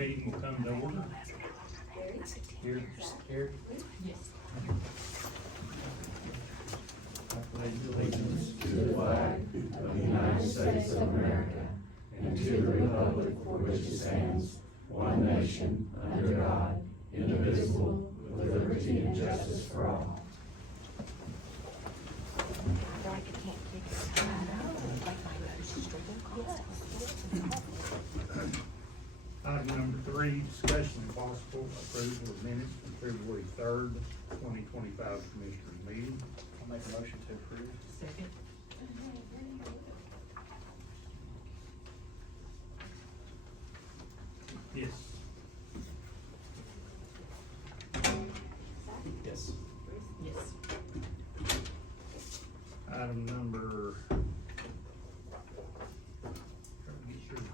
meeting will come to order. Here. Yes. I pledge allegiance To the flag of the United States of America and to the republic for which it stands, one nation, under God, indivisible, with liberty and justice for all. Item number 3, discussion and possible approval of minutes from February 3rd, 2025 Commissioners meeting. I'll make a motion to approve. Second. Yes. Yes. Yes. Item number. Trying to get sure of this.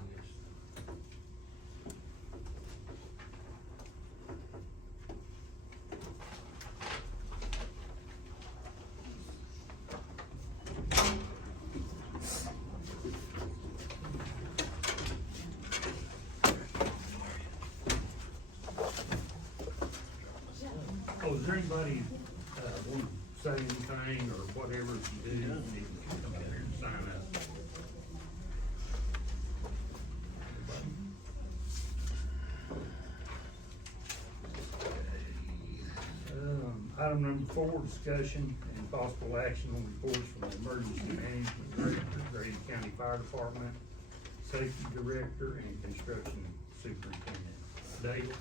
Oh, is there anybody, want to say anything or whatever, if you do, you need to come out here and sign up. Item number 4, discussion and possible action on reports from the Emergency Management Director, Grady County Fire Department, Safety Director, and Construction Superintendent. Dale?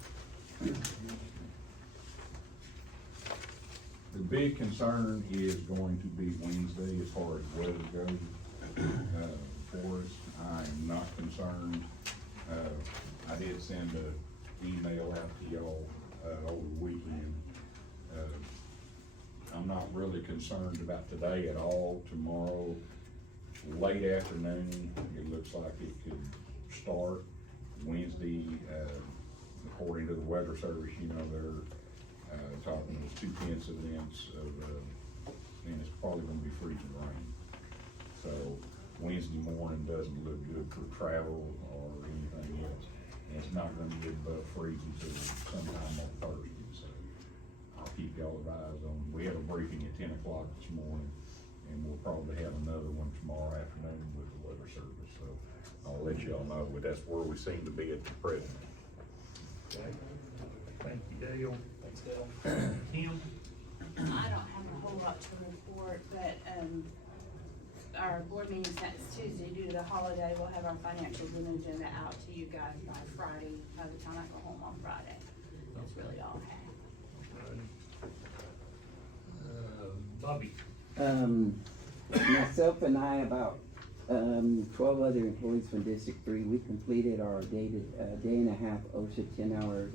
The big concern is going to be Wednesday as far as weather goes, for us. I am not concerned. I did send an email out to y'all, over the weekend. I'm not really concerned about today at all. Tomorrow, late afternoon, it looks like it could start. Wednesday, according to the weather service, you know, they're talking 2/10 of and it's probably gonna be freezing rain. So Wednesday morning doesn't look good for travel or anything else. And it's not gonna get above freezing till sometime on Thursday, so I'll keep y'all advised on. We had a briefing at 10 o'clock this morning, and we'll probably have another one tomorrow afternoon with the weather service, so I'll let y'all know, but that's where we seem to be at the present. Okay. Thank you, Dale. Thanks, Dale. Kim? I don't have a whole lot to report, but, our board meeting's next Tuesday. Due to the holiday, we'll have our financial agenda out to you guys by Friday, by the time I go home on Friday. That's really all I have. Bobby? Myself and I, about 12 other employees from District 3, we completed our day and a half OSHA 10-hour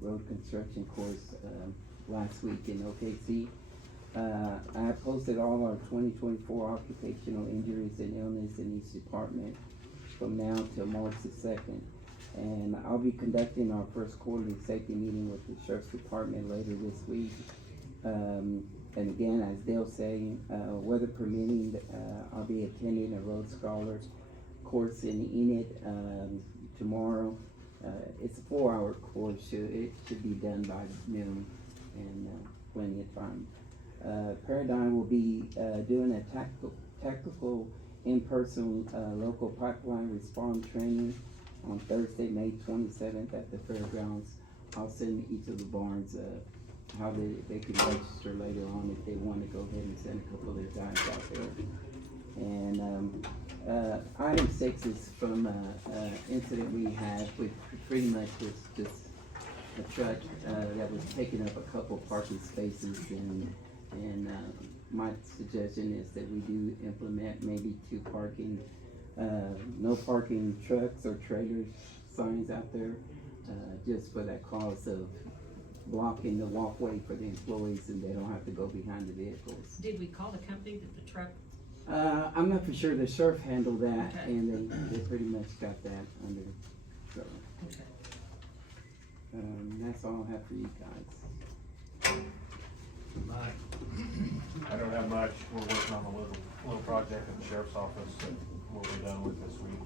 road construction course last week in OKC. I posted all our 2024 occupational injuries and illness in each department from now till March the 2nd. And I'll be conducting our first quarterly safety meeting with the Sheriff's Department later this week. And again, as Dale saying, weather permitting, I'll be attending a Road Scholar course in Enid tomorrow. It's a 4-hour course, so it should be done by noon, and plenty of time. Paradigm will be doing a tactical in-person local pipeline response training on Thursday, May 27th at the fairgrounds. I'll send each of the barns how they can register later on if they want to go ahead and send a couple of their guys out there. And item 6 is from an incident we had with pretty much just a truck that was taking up a couple parking spaces, and my suggestion is that we do implement maybe 2 parking, no parking trucks or trailers signs out there, just for that cause of blocking the walkway for the employees, and they don't have to go behind the vehicles. Did we call the company that the truck? I'm not for sure. The sheriff handled that, Okay. and they pretty much got that under control. Okay. That's all I have for you guys. Mike? I don't have much. We're working on a little project at the sheriff's office that we'll be done with this week.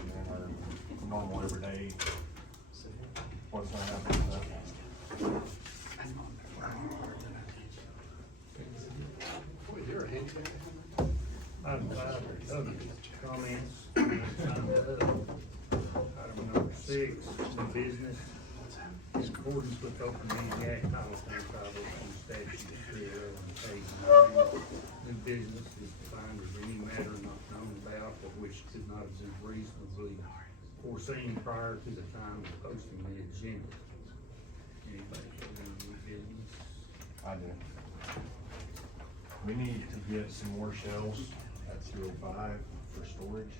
And our normal everyday What's gonna happen with that? Item 5, other comments. Item number 6, new business. In accordance with Open Meeting Act, Title 25, Statute 311, page 9, new business is defined as any matter not known about or which could not have been reasonably foreseen prior to the time of posting the agenda. Anybody have any new business? I do. We need to get some more shelves at 205 for storage.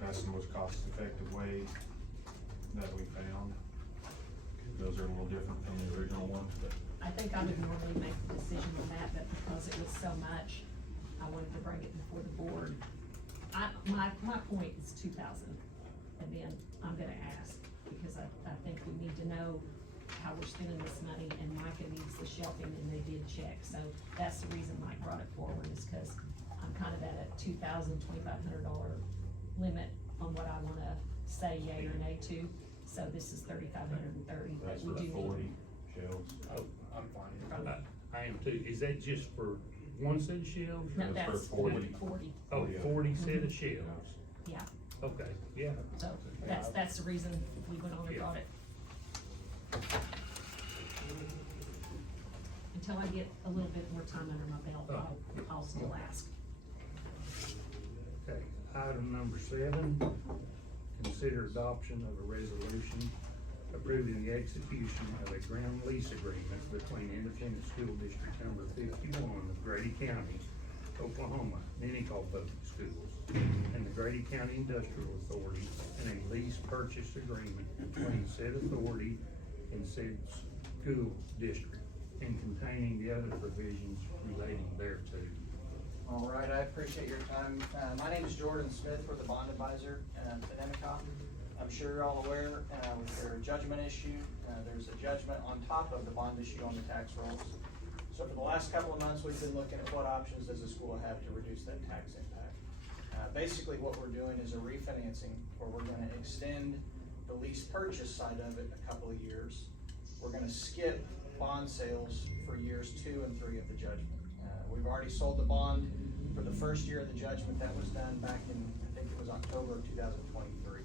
That's the most cost-effective way that we found. Those are a little different from the original ones, but I think I would normally make the decision on that, but because it was so much, I wanted to bring it before the board. My point is 2,000, and then I'm gonna ask, because I think we need to know how we're spending this money, and Micah needs the shelving, and they did check, so that's the reason Mike brought it forward, is cause I'm kind of at a $2,500 limit on what I wanna say yea or nay to, so this is 3,530, but that's we for do the need. 40 shelves. Oh, I'm fine. I am too. Is that just for one set of shelves? No, That's for that's 40. 40, Oh, 40 set of Mhm. shelves. yeah, Okay, yeah. so that's the reason we went on and brought it. Until I get a little bit more time under my belt, I'll still ask. Okay, item number 7, consider adoption of a resolution approving the execution of a ground lease agreement between Independent School District number 51 of Grady County, Oklahoma, Nennecaw Public Schools, and the Grady County Industrial Authority, and a lease purchase agreement between said authority and said school district, and containing the other provisions relating thereto. All right, I appreciate your time. My name is Jordan Smith, we're the bond advisor at Nennecaw. I'm sure you're all aware, with their judgment issue, there's a judgment on top of the bond issue on the tax rolls. So for the last couple of months, we've been looking at what options does the school have to reduce that tax impact. Basically what we're doing is a refinancing, where we're gonna extend the lease purchase side of it a couple of years. We're gonna skip bond sales for years 2 and 3 of the judgment. We've already sold the bond for the first year of the judgment. That was done back in, I think it was October of 2023.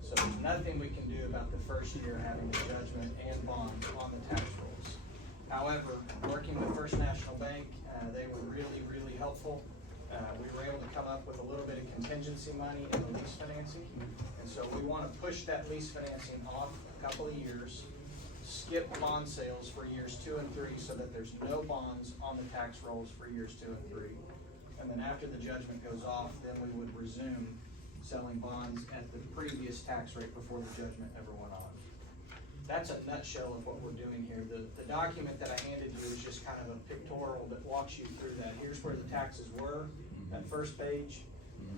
So there's nothing we can do about the first year having the judgment and bond on the tax rolls. However, working with First National Bank, they were really helpful. We were able to come up with a little bit of contingency money in the lease financing. And so we want to push that lease financing off a couple of years, skip bond sales for years 2 and 3 so that there's no bonds on the tax rolls for years 2 and 3. And then after the judgment goes off, then we would resume selling bonds at the previous tax rate before the judgment ever went on. That's a nutshell of what we're doing here. The document that I handed you is just kind of a pictorial that walks you through that. Here's where the taxes were, that first page.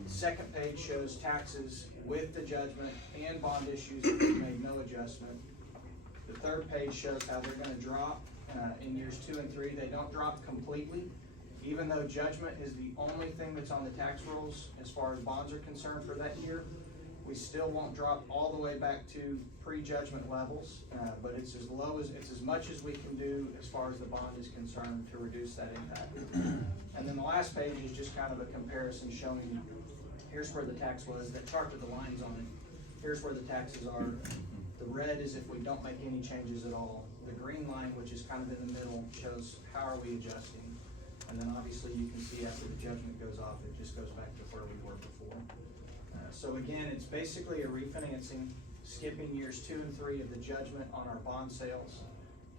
The second page shows taxes with the judgment and bond issues that we made no adjustment. The third page shows how they're gonna drop in years 2 and 3. They don't drop completely. Even though judgment is the only thing that's on the tax rolls as far as bonds are concerned for that year, we still won't drop all the way back to pre-judgment levels, but it's as much as we can do as far as the bond is concerned to reduce that impact. And then the last page is just kind of a comparison showing, here's where the tax was, that chart with the lines on it. Here's where the taxes are. The red is if we don't make any changes at all. The green line, which is kind of in the middle, shows how are we adjusting. And then obviously you can see after the judgment goes off, it just goes back to where we were before. So again, it's basically a refinancing, skipping years 2 and 3 of the judgment on our bond sales,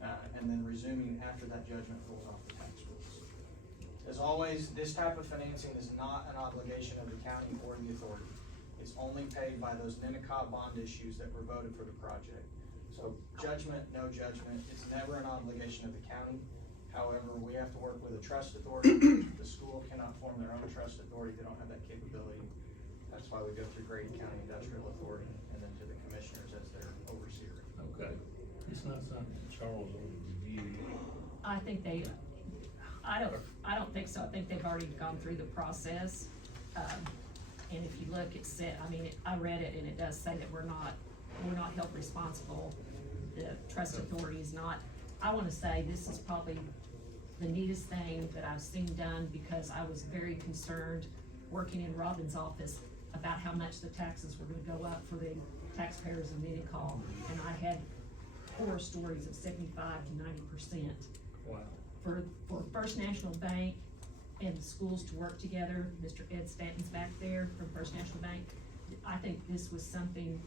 and then resuming after that judgment rolls off the tax rolls. As always, this type of financing is not an obligation of the county or the authority. It's only paid by those Nennecaw bond issues that were voted for the project. So judgment, no judgment, it's never an obligation of the county. However, we have to work with a trust authority. The school cannot form their own trust authority. They don't have that capability. That's why we go through Grady County Industrial Authority and then to the commissioners as their overseer. Okay, it's not something that Charles will review. I think I don't think so. I think they've already gone through the process. And if you look, it said, I read it and it does say that we're not we're not held responsible, the trust authority is not. I wanna say this is probably the neatest thing that I've seen done, because I was very concerned, working in Robin's office, about how much the taxes were gonna go up for the taxpayers of Mini-Call, and I had horror stories of 75 to 90%. Wow. For First National Bank and the schools to work together, Mr. Ed Stanton's back there from First National Bank, I think this was something,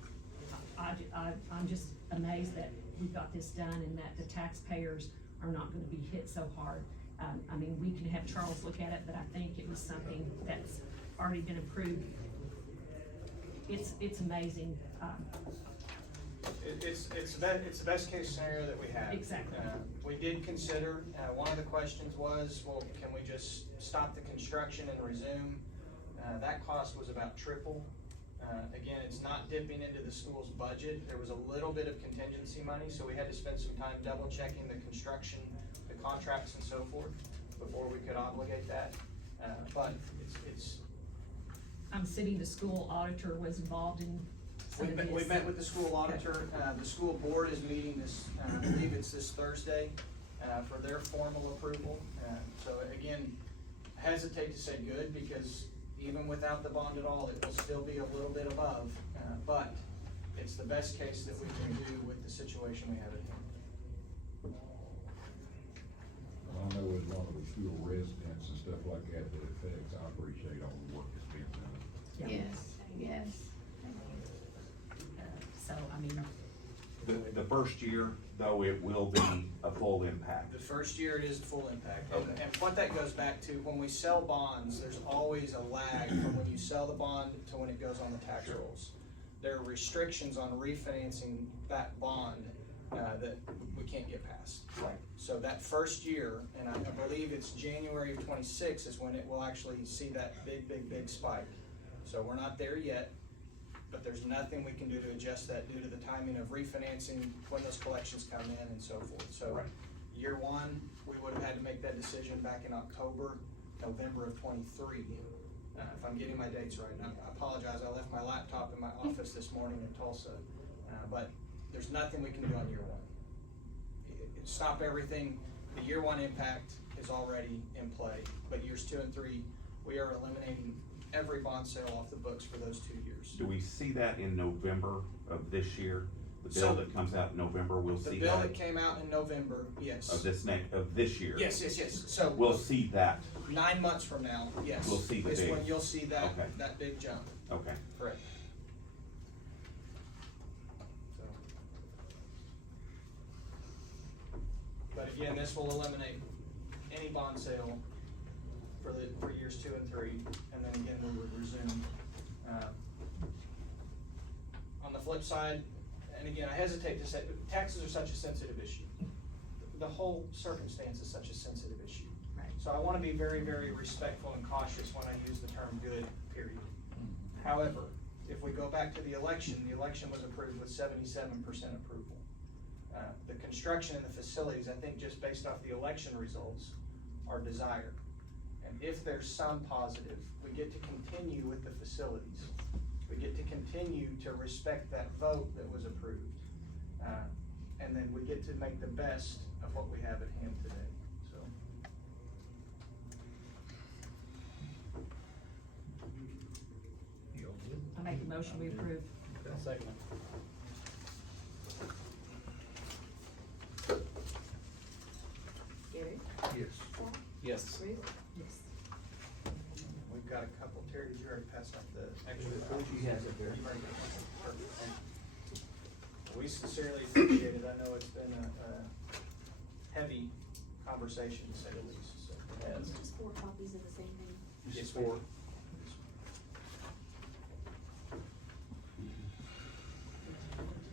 I'm just amazed that we got this done and that the taxpayers are not gonna be hit so hard. I mean, we can have Charles look at it, but I think it was something that's already been approved. It's amazing. It's the best case scenario that we have. Exactly. We did consider, one of the questions was, well, can we just stop the construction and resume? That cost was about triple. Again, it's not dipping into the school's budget. There was a little bit of contingency money, so we had to spend some time double checking the construction, the contracts and so forth, before we could obligate that. But it's. The school auditor was involved in some of this. We met with the school auditor. The school board is meeting this, I believe it's this Thursday, for their formal approval. So again, hesitate to say good, because even without the bond at all, it will still be a little bit above, but it's the best case that we can do with the situation we have at hand. I know as one of the school residents and stuff like that that affects, I appreciate all the work that's been done. Yeah. Yes. So, I mean, The first year, though, it will be a full impact. The first year it is the full impact. Okay. And what that goes back to, when we sell bonds, there's always a lag from when you sell the bond to when it goes on the tax rolls. There are restrictions on refinancing that bond, that we can't get past. Right. So that first year, and I believe it's January of '26 is when it will actually see that big spike. So we're not there yet, but there's nothing we can do to adjust that due to the timing of refinancing, when those collections come in and so forth. So Right. year one, we would have had to make that decision back in October, November of '23. If I'm getting my dates right, and I apologize, I left my laptop in my office this morning in Tulsa, but there's nothing we can do on year one. Stop everything, the year one impact is already in play, but years 2 and 3, we are eliminating every bond sale off the books for those 2 years. Do we see that in November of this year? The bill So- that comes out in November, we'll The see bill that? that came out in November, yes. Of this year? Yes, so. We'll see that, 9 months from now, yes. We'll see the is big- when you'll see that, Okay. that big jump, okay. correct. So. But again, this will eliminate any bond sale for years 2 and 3, and then again, we would resume. On the flip side, and again, I hesitate to say, but taxes are such a sensitive issue. The whole circumstance is such a sensitive issue. right. So I wanna be very, very respectful and cautious when I use the term good, period. However, if we go back to the election was approved with 77% approval. The construction and the facilities, I think just based off the election results, are desired. And if there's some positive, we get to continue with the facilities. We get to continue to respect that vote that was approved. And then we get to make the best of what we have at hand today, so. You all good? I make the motion, we approve. Second. Gary? Yes. Zach? Yes. Ruth? Yes. We've got a couple, Terry, did you already pass out the extra? She has it there. You've already got one. Perfect, thank you. We sincerely appreciate it. I know it's been a heavy conversation, to say the least, so it has. Just 4 copies of the same thing. Yes, ma'am.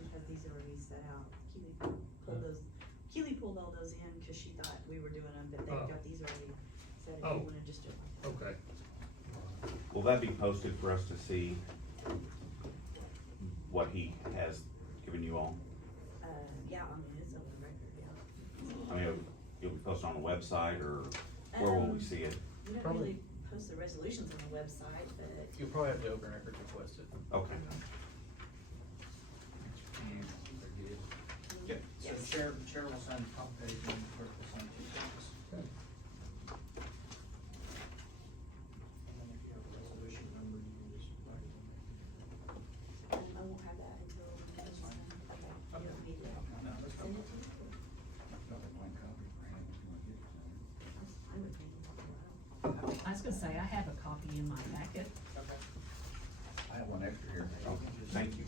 Because these are already set out. Keely pulled all those in because she thought we were doing them, but they've Oh. got these already set if Oh. you wanna just do it like that. Okay. Will that be posted for us to see what he has given you all? Yeah, I mean, it's on the record, yeah. I mean, it'll be posted on the website, or where will we see it? We don't Probably- really post the resolutions on the website, but You'll probably have to open records request it. Okay. Yep, so Yes. chair will sign the top page and the clerk will sign 2 pages. Okay. And then if you have a resolution number, you can just write it. I won't have that until. That's fine. Okay. Okay. You don't need to No, that's send fine. it to me. Got a blank copy for him, if you want to get it. That's fine with me. I was gonna say, I have a copy in my packet. Okay. I have one extra here. Oh, thank you.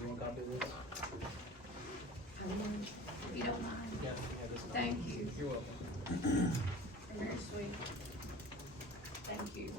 You want a copy of this? If you don't mind. Yeah, this. Thank you. You're welcome. You're very sweet. Thank you.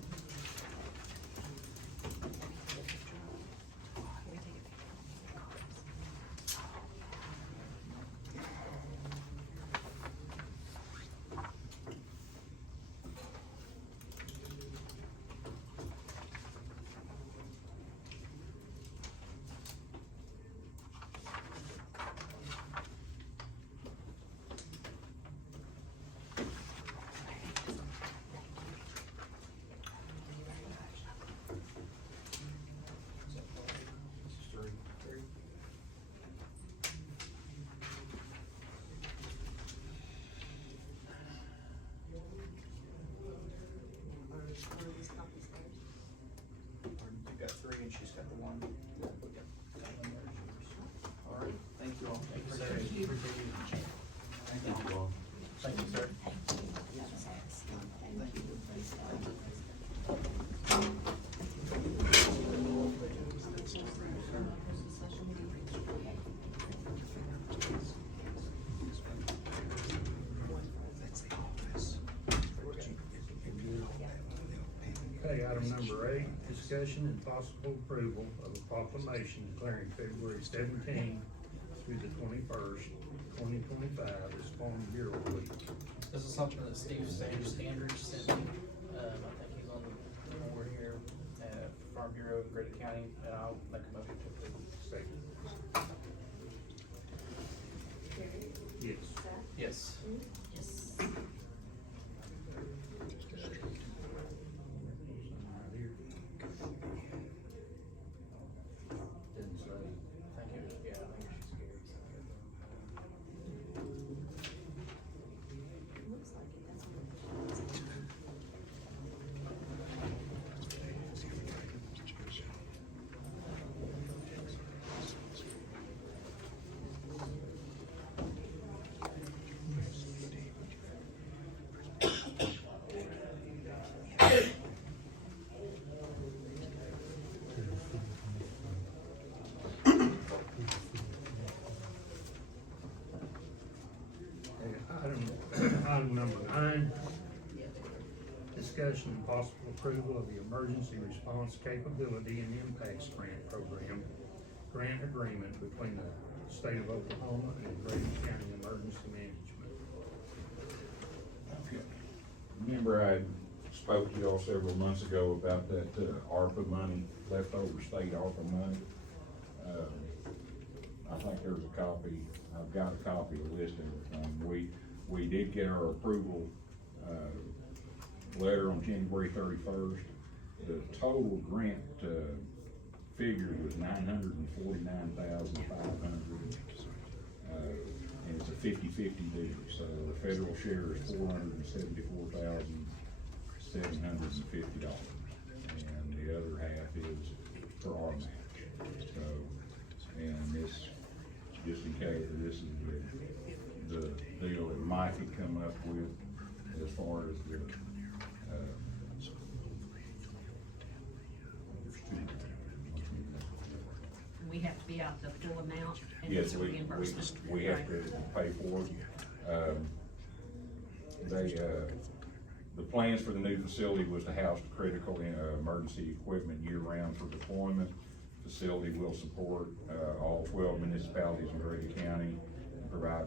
This is 3. Or one of these copies first. You've got 3 and she's got the 1. Yep. That one there is yours. All right, thank you all. Thank you, sir. Thank you all. Thank you, sir. Okay, item number 8, discussion and possible approval of a proclamation declaring February 17 through the 21st, 2025 as Farm Bureau Week. This is something that Steve Standards sent me. I think he's on the board here, Farm Bureau in Grady County, and I'll make a motion to approve. Second. Gary, Yes. Zach, Yes. Yes. Right here. Didn't say. I think it was, yeah, I think she's scared. it looks like it, that's what it is. Item number 9, discussion and possible approval of the Emergency Response Capability and Impacts Grant Program grant agreement between the state of Oklahoma and Grady County Emergency Management. Remember I spoke to y'all several months ago about that ARPA money, leftover state ARPA money? I think there's a copy, I've got a copy of the list and everything. We did get our approval, letter on January 31st. The total grant, figure was $949,500. And it's a 50-50 deal, so the federal share is $474,750. And the other half is for our match. So, and this, just in case, this is the deal that Mike had come up with as far as the, We have to be out the full amount and yes, it's a we reimbursement. have Right. to pay for it. The plans for the new facility was to house the critical emergency equipment year-round for deployment. Facility will support all 12 municipalities in Grady County and provide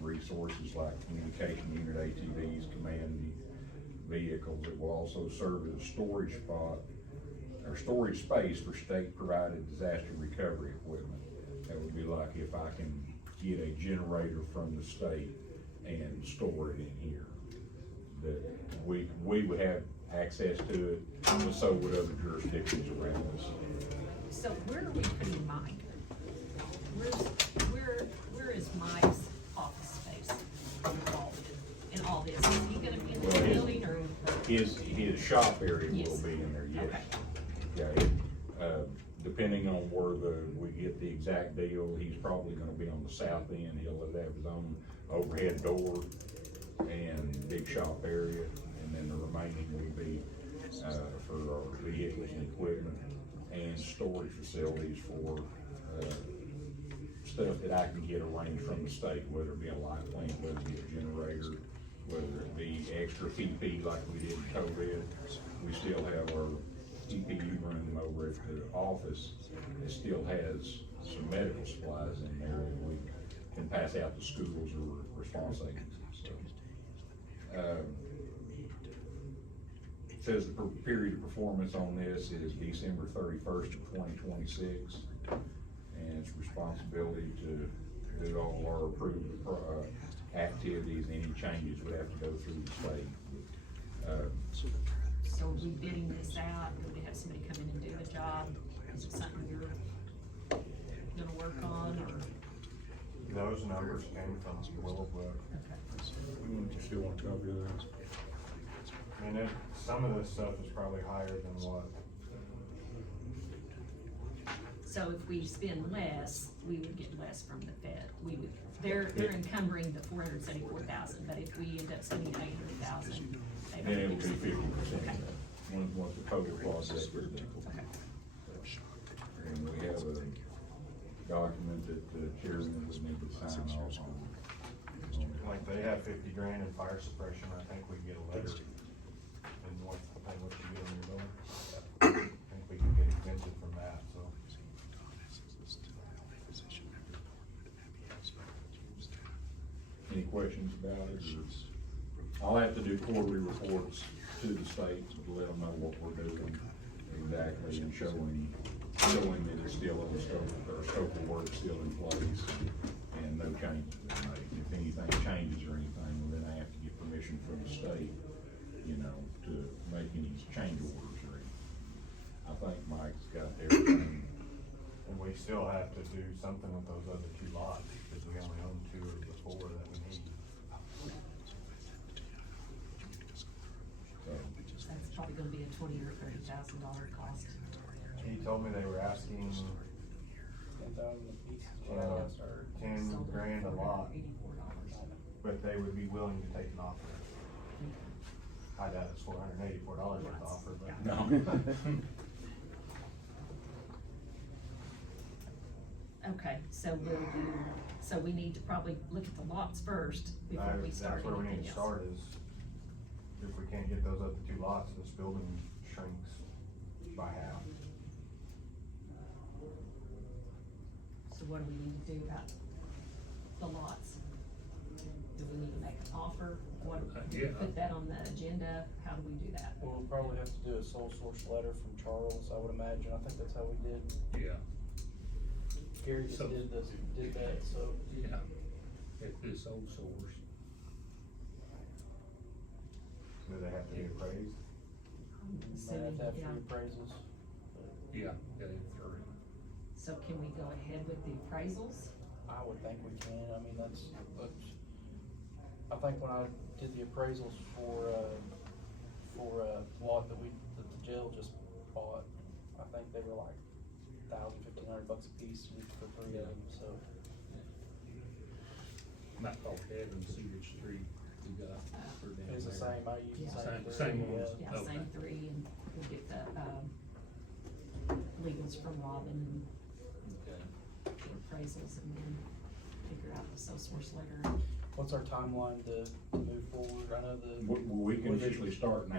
resources like communication unit, ATVs, command vehicles. It will also serve as a storage spot, or storage space for state-provided disaster recovery equipment. That would be like if I can get a generator from the state and store it in here. That we would have access to it, but so would other jurisdictions around us. So where are we putting Mike? Where is Mike's office space in all this? Is he gonna be in Well, the his- building or? His shop area will Yes. be in there, yes. Okay. Yeah, depending on where we get the exact deal, he's probably gonna be on the south end. He'll have his own overhead door and big shop area, and then the remaining will be, for our vehicles and equipment and storage facilities for, stuff that I can get arranged from the state, whether it be a light plant, whether it be a generator, whether it be extra PP like we did in COVID. We still have our PPE room over at the office that still has some medical supplies in there that we can pass out to schools or response agencies. It says the period of performance on this is December 31st of 2026. And it's responsibility to do all our approved, activities. Any changes would have to go through the state. So are we bidding this out? Do we have somebody come in and do the job? Is it something you're gonna work on or? Those numbers came from Willowbrook. Okay. You still want to copy of that? I mean, some of this stuff is probably higher than what. So if we spend less, we would get less from the Fed. We would, they're encumbering the 474,000, but if we end up spending 800,000, they Then it'll don't be get 50%. Okay. Once the total project is done. Okay. And we have a document that the chairman would need to sign off on. Like, they have 50 grand in fire suppression. I think we get a letter in what you get on your building. I think we can get exempted from that, so. Any questions about it? I'll have to do quarterly reports to the state to let them know what we're doing exactly and showing that it's still in the scope, or scope of work still in place and no changes are made. If anything changes or anything, then I have to get permission from the state, to make any change orders or anything. I think Mike's got everything. And we still have to do something with those other two lots, because we only own 2 of the 4 that we need. So, That's probably gonna be a $20,000 or $30,000 cost. He told me they were asking 10 grand a lot, but they would be willing to take an offer. I doubt it's $484 worth offer, but. no. Okay, so so we need to probably look at the lots first before we start That's where we need anything to else. start is, if we can't get those other 2 lots, this building shrinks by half. So what do we need to do about the lots? Do we need to make an offer? Yeah. Put that on the agenda? How do we do that? We'll probably have to do a sole source letter from Charles, I would imagine. I think that's how we did. Yeah, Gary just So- did that, so. yeah. If this old source, Do they have to be appraised? Might have Assuming, to have yeah. 3 appraisals. yeah, got it through. So can we go ahead with the appraisals? I would think we can, I mean, I think when I did the appraisals for a lot that the jail just bought, I think they were like $1,000, $1,500 a piece for 3 of them, so. Might call Kevin, see which 3 we got. for down It's the there. same, I use the Yeah. same. Same three, ones. Yeah, Okay. same 3, and we'll get the, legals from Robin Okay. and the appraisals, and then figure out the sole source letter. What's our timeline to move forward? I know We can officially start now.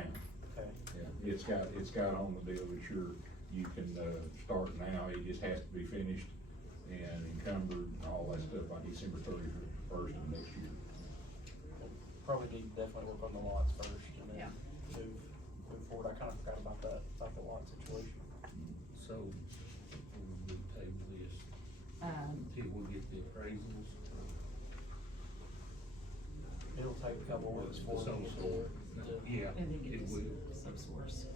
Okay. Yeah, it's got on the deal that you can, start now. It just has to be finished and encumbered and all that stuff by December 31st of next year. Probably need to definitely work on the lots first, and then Yeah. move forward. I kinda forgot about the lot situation. So, we'll table this till we get the appraisals. It'll take a couple of weeks for So, it to. yeah, And then it get will. this source.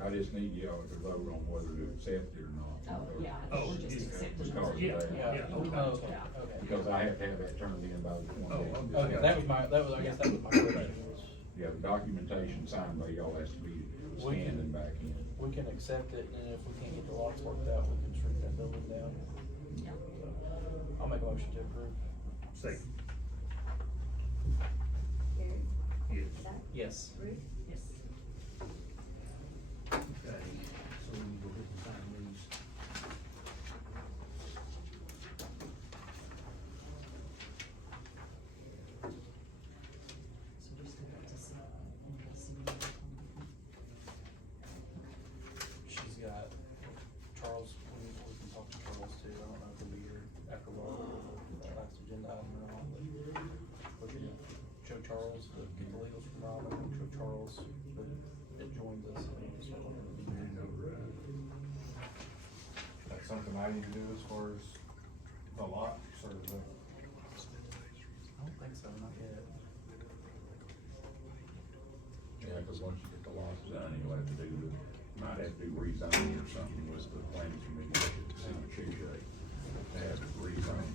I just need y'all to vote on whether to accept it or not. Oh, yeah, Oh, we're just yeah. accepting. Because of Yeah, that. yeah, okay. Oh, okay, Yeah. okay. Because I have to have that turned in by the Oh, 28th. Okay, I guess that was my question was, Yeah, the documentation signed by y'all has to be scanned and back in. we can accept it, and if we can't get the lots worked out, we can shrink that building down. Yeah. I'll make a motion to approve. Second, Gary, yes. Zach, Yes. Ruth, Yes. Okay, so we will hit the sign these. So just have to see, and we'll see when they come. She's got Charles, we can talk to Charles too, I don't know if he'll be here after a while, last agenda item or not, but we can show Charles, get the legals from Robin, and show Charles that joins us. And just let him be here. That's something I need to do as far as the lot, sort of the. I don't think so, not yet. Yeah, cause once you get the lots done, you'll have to do, might have to do rezoning or something with the planning committee, to see what they have to rezone.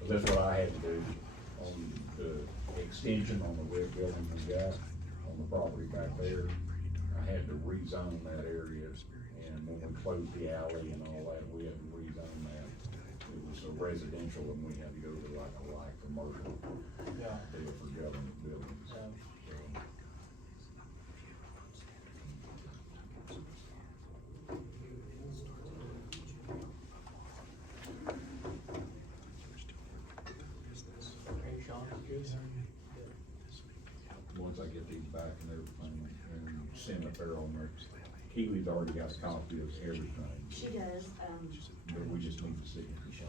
Cause that's what I had to do on the extension on the web building we got on the property back there. I had to rezone that area, and when we closed the alley and all that, we had to rezone that. It was a residential, and we had to go to like a light commercial Yeah. deal for government buildings. So, okay, Sean. Once I get these back and everything, and send up there on there, Keely's already got a copy of everything, she does, but we just need the signature, so.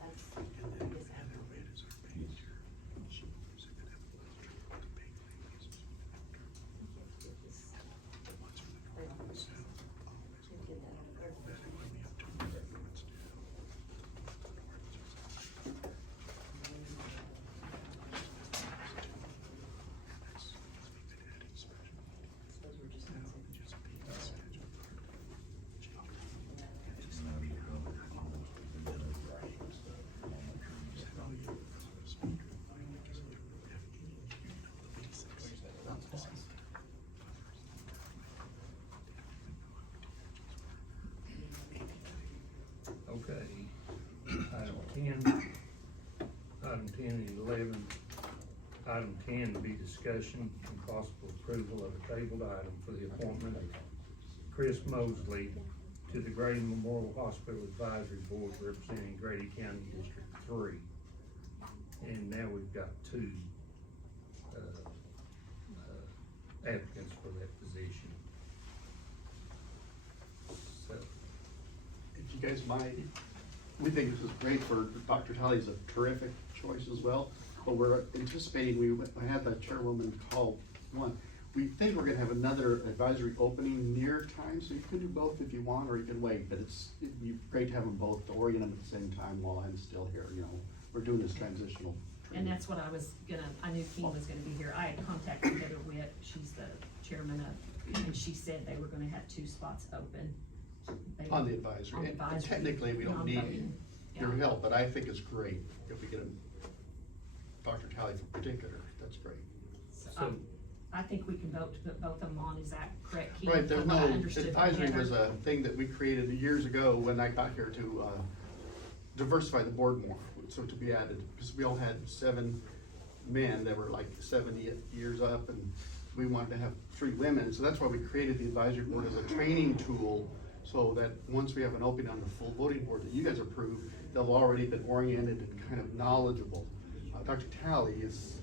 that's, I guess I have Those were just not Okay, item 10 and 11. Item 10 would be discussion and possible approval of a tabled item for the appointment of Chris Mosley to the Grady Memorial Hospital Advisory Board representing Grady County District 3. And now we've got two applicants for that position. So, If you guys mind, we think this is great for, Dr. Tully's a terrific choice as well, but we're anticipating, I had the chairwoman call one. We think we're gonna have another advisory opening near time, so you can do both if you want, or you can wait, but it'd be great to have them both, to orient them at the same time while I'm still here, you know. We're doing this transitional And training. that's what I was gonna, I knew Keene was gonna be here. I had contacted Heather Witt, she's the chairman of, and she said they were gonna have 2 spots open. They- On the advisory, on and advisory, technically, we don't need non-voting. your Yeah. help, but I think it's great if we get a, Dr. Talley in particular, that's great. So, I think we can vote to put both of them on, is that correct, Keene? Right, there's From what I no, understood from advisory was Heather? a thing that we created years ago when I got here to, diversify the board more, so to be added, because we all had 7 men that were like 70 years up, and we wanted to have 3 women, so that's why we created the advisory board as a training tool, so that once we have an opening on the full voting board that you guys approve, they've already been oriented and kind of knowledgeable. Dr. Talley is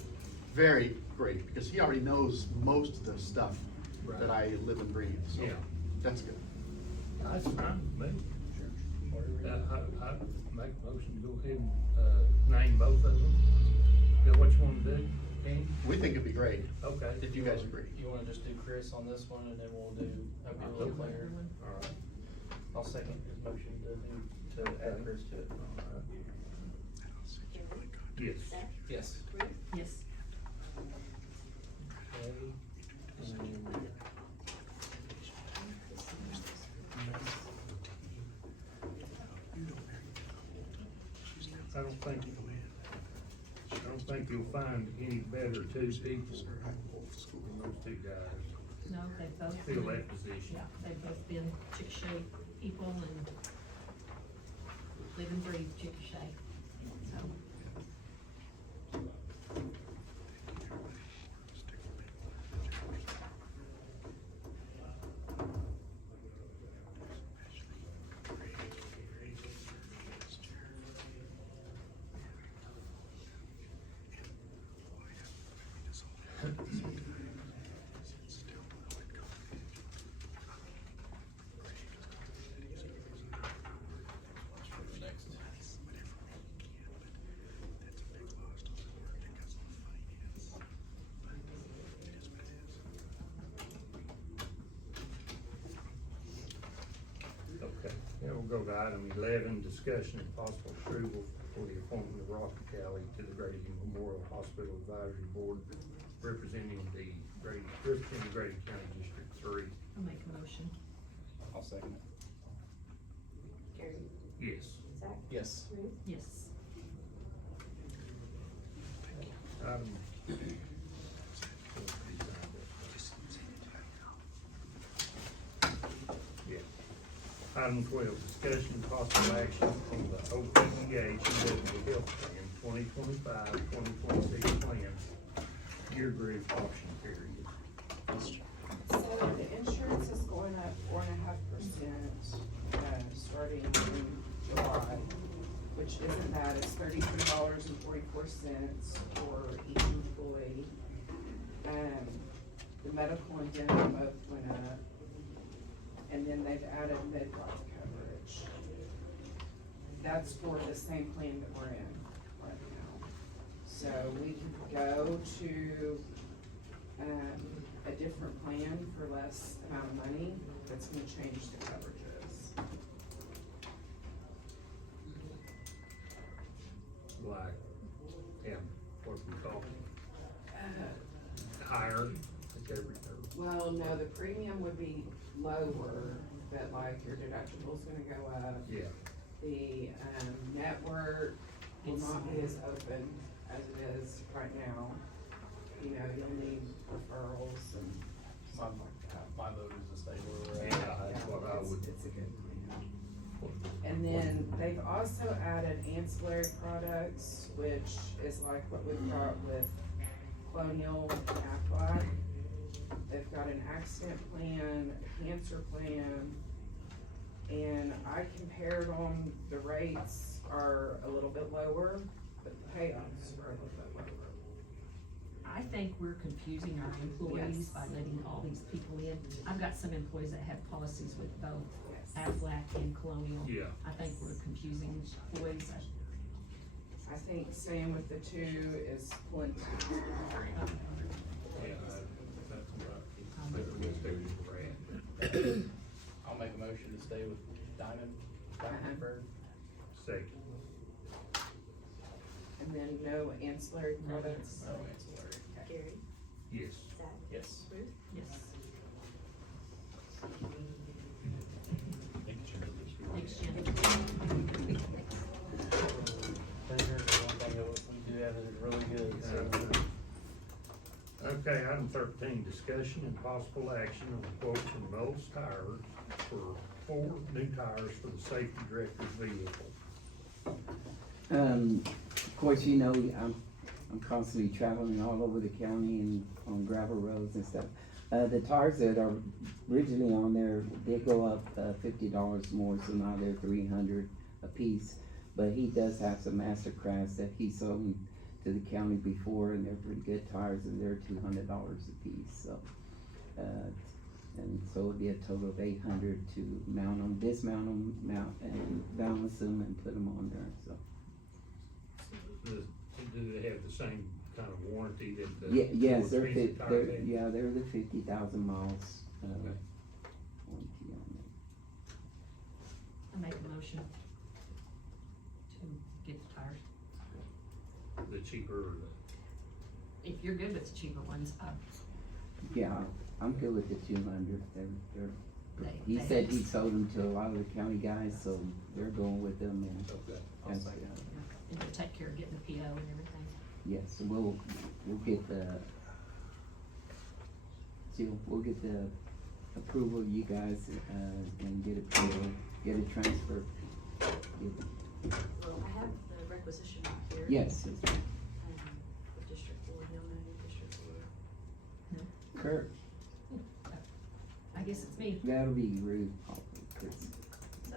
very great, because he already knows most of the stuff that I live and breathe, so Yeah. that's good. that's fine with me. I make a motion to go ahead and, name both of them. Is that what you wanna do? Kenny? We think it'd be great, Okay. if you guys agree. You wanna just do Chris on this one, and then we'll do, I'll be a little clearer. All right. I'll second his motion to add Chris to it. Yes. Zach, Yes. Ruth, Yes. Okay. I don't think you'll find any better two people than those two guys. No, they've both Fill been, that position. yeah, they've both been Chickasha people and live and breathe Chickasha, so. Okay, now we'll go to item 11, discussion and possible approval for the appointment of Rocky Kelly to the Grady Memorial Hospital Advisory Board, representing the Grady County District 3. I'll make a motion. I'll second it. Gary, Yes. Zach, Yes. Ruth, Yes. Item. Yeah. Item 12, discussion and possible action on the OPEH Executive Health Plan 2025-2026 plan, year group option period. So the insurance is going up 4.5%, starting in July, which isn't bad, it's $33.44 for each employee. The medical and dental both went up, and then they've added midlife coverage. That's for the same plan that we're in right now. So we could go to, a different plan for less amount of money, that's gonna change the coverages. Like, yeah, what we call Uh, higher, like everything. Well, no, the premium would be lower, but like your deductible's gonna go up. Yeah, The, network will not be as open as it is right now. You know, you'll need referrals and stuff like that. My vote is to stay where we're yeah, at. that's what I It's- would. It's a good plan. And then they've also added ancillary products, which is like what we've got with Colonial Aflac. They've got an accident plan, a cancer plan, and I compared them, the rates are a little bit lower, but the payouts are a little bit lower. I think we're confusing our employees Yes. by letting all these people in. I've got some employees that have policies with both Yes. Aflac and Colonial. Yeah. I think we're confusing employees. I think staying with the two is plenty. Yeah, that's what better with those brand. I'll make a motion to stay with Diamondberg. Second. And then no ancillary products. No ancillary. Gary, Yes. Zach, Yes. Ruth, Yes. Thanks, Thanks, Jen. There's one thing that we do have that is really good, so. Okay, item 13, discussion and possible action on a quote from Knowles Tires for 4 new tires for the safety director's vehicle. Of course, you know, I'm constantly traveling all over the county and on gravel roads and stuff. The tires that are originally on there, they go up, $50 more, so now they're $300 a piece. But he does have some Mastercraft that he sold to the county before, and they're pretty good tires, and they're $200 a piece, so. And so it'd be a total of $800 to mount them, dismount them, mount, and balance them and put them on there, so. Do they have the same kind of warranty that the. Yeah, yes, more they're expensive fit, tires they're, have? yeah, they're the 50,000 miles, Okay. warranty on it. I make a motion to get the tires. The cheaper or If you're good with the cheaper ones, Yeah, I'm good with the 200, they're, he They- said he sold them to a lot of the county guys, so they're going with them and. the, okay. I'll that's, second. and you'll take care of getting the PO and everything. Yes, we'll get the, we'll get the approval of you guys, and get approval, get it transferred. Well, I have the requisition right here. Yes, For District Four, no, District Four. Kurt, I guess it's me. that'll be rude, probably, Kurt. So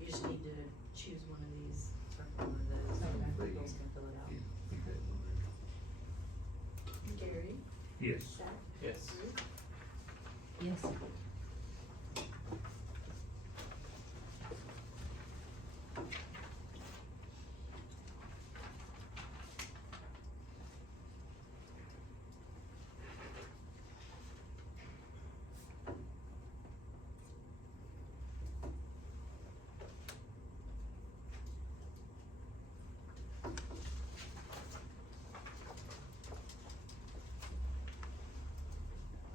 you just need to choose one of these, circle one of those, Okay. and Nichols can fill it out. Gary, Yes. Zach, Yes. Ruth, Yes.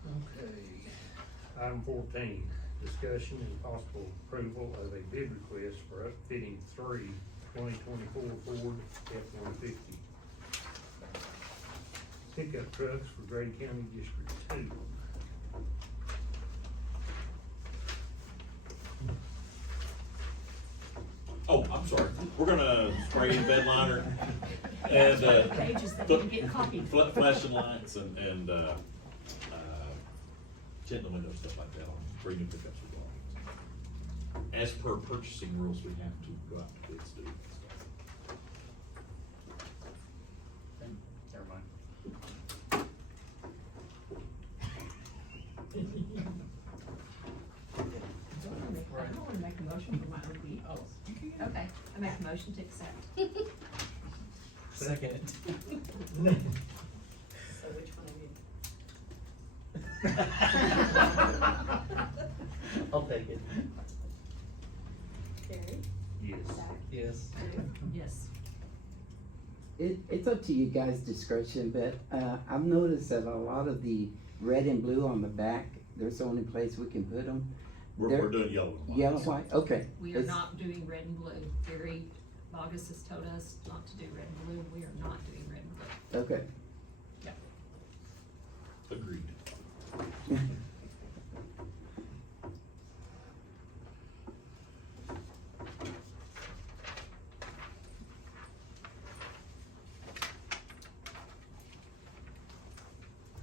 Okay, item 14, discussion and possible approval of a bid request for upfitting 3 2024 Ford F-150 pickup trucks for Grady County District 2. Oh, I'm sorry, we're gonna spray in bed liner and, Pages that didn't get copied. flashing lights and, tint the window, stuff like that on three new pickups we're going. As per purchasing rules, we have to go out to bids to do that stuff. Never mind. I don't wanna make a motion for my own week. Oh, Okay, I make a motion to accept. second. so which one of you? I'll take it. Gary, Yes. Zach, Yes. Ruth, Yes. It's up to you guys' discretion, but, I've noticed that a lot of the red and blue on the back, there's the only place we can put them. We're doing yellow and white. Yellow, white, okay. We are It's- not doing red and blue. Gary Bogus has told us not to do red and blue. We are not doing red and blue. Okay. Agreed.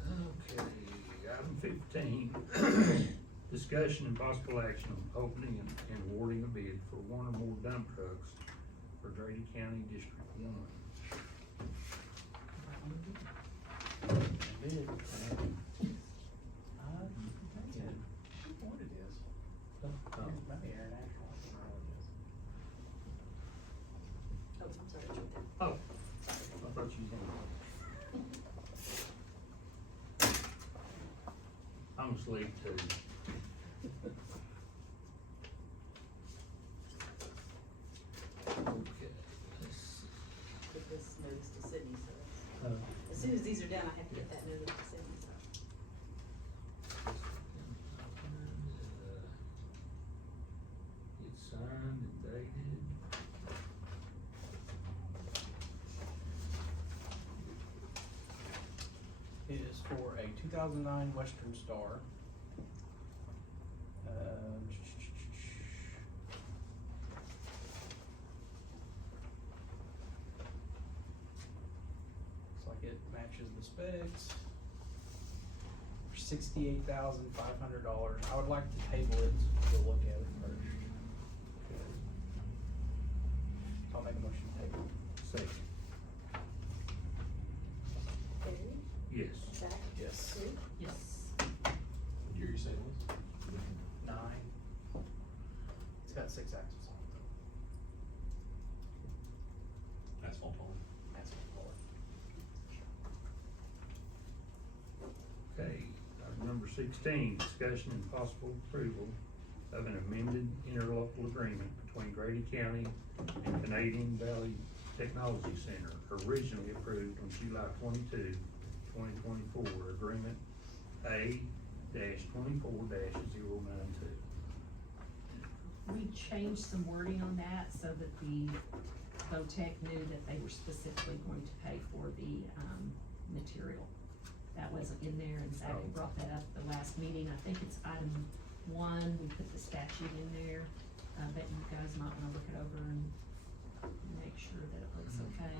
Okay, item 15, discussion and possible action on opening and awarding a bid for one or more dump trucks for Grady County District 1. Bid. What it is. Maybe Aaron Ashford, I don't know what it is. oh, I'm sorry, it's right there. Oh, I thought you had. I'm asleep too. Okay, let's see. Put this notice to Sydney, so it's, as soon as these are done, I have to get that notice to Sydney, so. It's signed and dated. It is for a 2009 Western Star. Looks like it matches the specs. For $68,500. I would like to table it to look at it first. I'll make a motion to table. Second. Gary, Yes. Zach, Yes. Ruth, Yes. Year you say it was? 9. It's got 6 axles on it though. Asphalt on it. That's what I call it. 16, discussion and possible approval of an amended interlocal agreement between Grady County and Canadian Valley Technology Center, originally approved on July 22, 2024, agreement A-24-092. We changed some wording on that so that the VOTEC knew that they were specifically going to pay for the, material. That wasn't in there, and Zach had brought that up at the last meeting. I think it's item 1, we put the statute in there. But you guys might wanna look it over and make sure that it looks okay.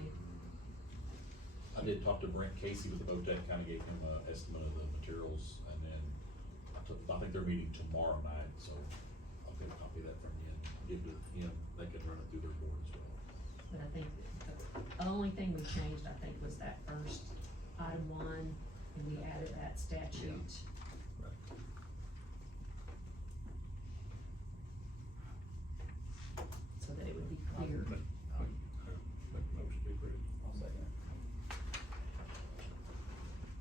I did talk to Brent Casey with the VOTEC, kinda gave him an estimate of the materials, and then I think they're meeting tomorrow night, so I'll get a copy of that from you and give it to him, they can run it through their board as well. But I think the only thing we changed, I think, was that first item 1, and we added that statute. So that it would be clear. Make a motion to approve. I'll second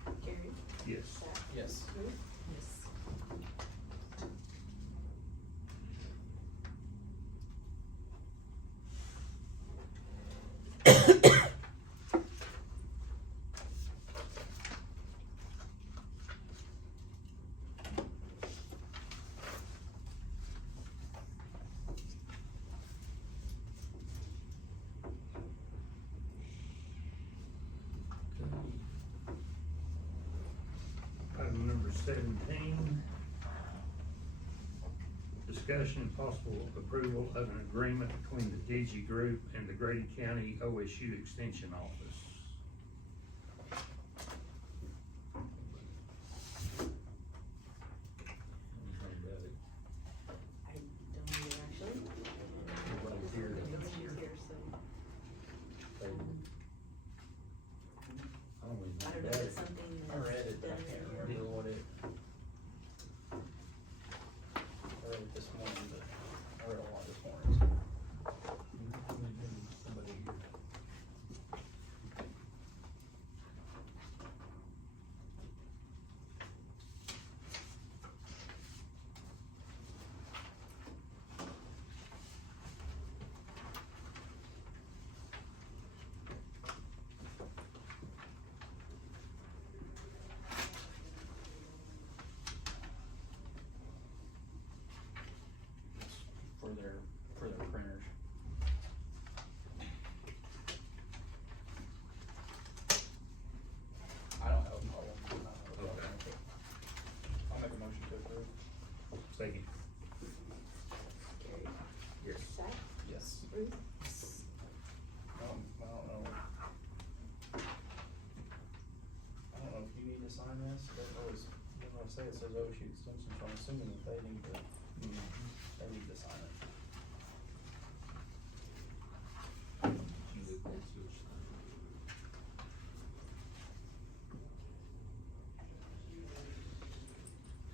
it. Gary? Yes. Zach? Yes. Ruth? Yes. Item number 17, discussion and possible approval of an agreement between the Digi Group and the Grady County OSU Extension Office. I don't either, actually. Right here. It's here, so, I don't even I don't know if it's something I read it, that's but I done can't or- remember what it. I read it this morning, but I read a lot this morning, so. Somebody here. For their printers. I don't have a problem. Okay. I'll make a motion to approve. Second. Gary? Yes. Zach? Yes. Ruth? I don't know. I don't know if you need to sign this, it doesn't always, doesn't always say it says OSU extension, so I'm assuming that they need to sign it.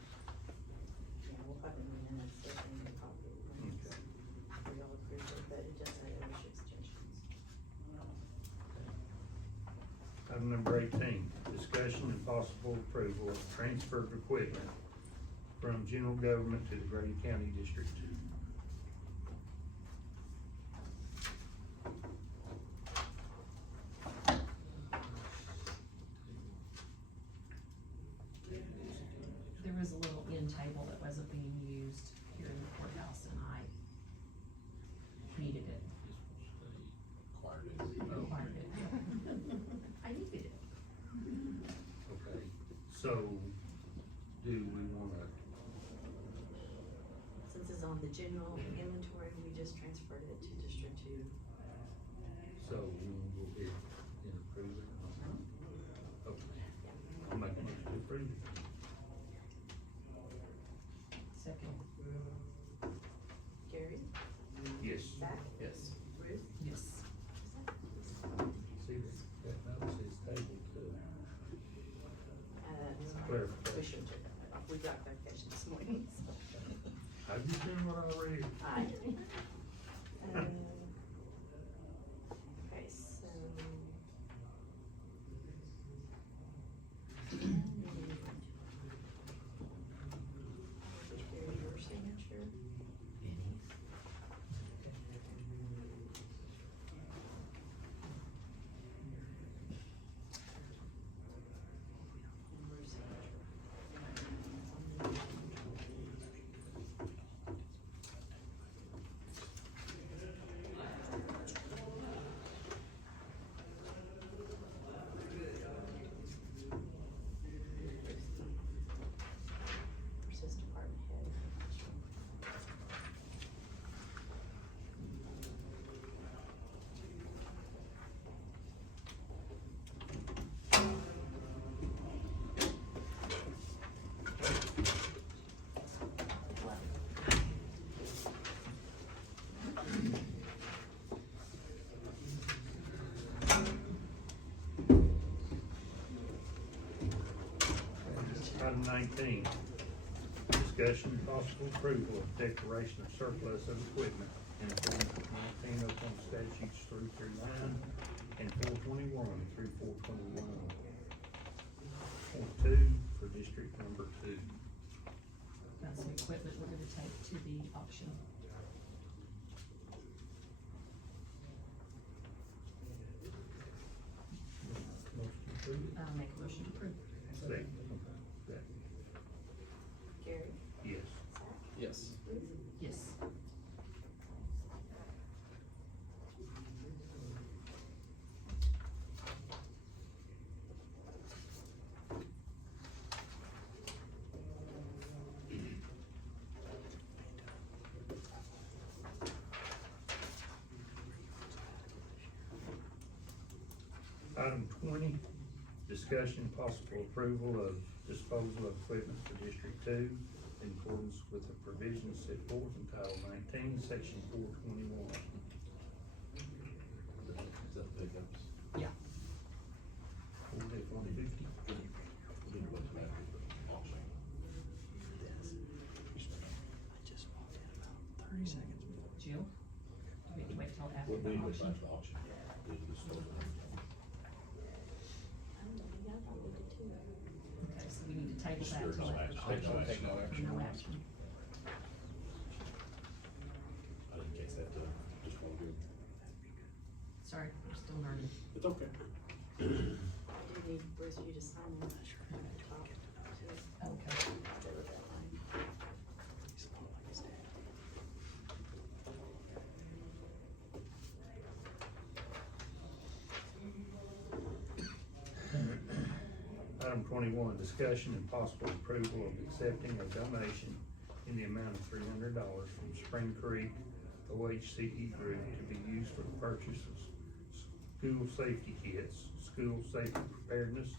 Yeah, we'll probably need minutes, so we can copy of minutes. We all approve it, but it does say ownership extensions. Item number 18, discussion and possible approval of transfer of equipment from general government to the Grady County District 2. There was a little end table that wasn't being used here in the courthouse, and I needed it. Required it. I needed it. Okay, so do we wanna, Since it's on the general inventory, we just transferred it to District 2. so we will go ahead and approve it? Okay, I'll make a motion to approve. Second. Gary? Yes. Zach? Yes. Ruth? Yes. See, that notice is tabled too. Sorry, Clarification. we should check that off, we got clarification this morning, so. Have you seen what I read? I, 19, discussion and possible approval of declaration of surplus of equipment in accordance with 19 Oklahoma statutes 339 and 421 through 421.2 for district number 2. Got some equipment we're gonna take to the auction. Motion approved. I'll make a motion to approve. Second. Gary, Yes. Zach, Yes. Ruth, Yes. Item 20, discussion and possible approval of disposal of equipment for District 2 in accordance with the provisions set forth in Title 19, Section 421. Is that pickups? Yeah. Ford F-150. We didn't go to that auction. Jill? Do we have to wait till after What the we went auction? back to auction. Did we store it? I don't know, yeah, I probably did too. Okay, so we need to table that Sure, till no after. action. Take no action. No action. I didn't catch that, just one good. Sorry, we're still learning. It's okay. You need, Bruce, you just sign on that top, too. Okay. Stay with that line. Item 21, discussion and possible approval of accepting a donation in the amount of $300 from Spring Creek OHCE Group to be used for the purchase of school safety kits, school safety preparedness,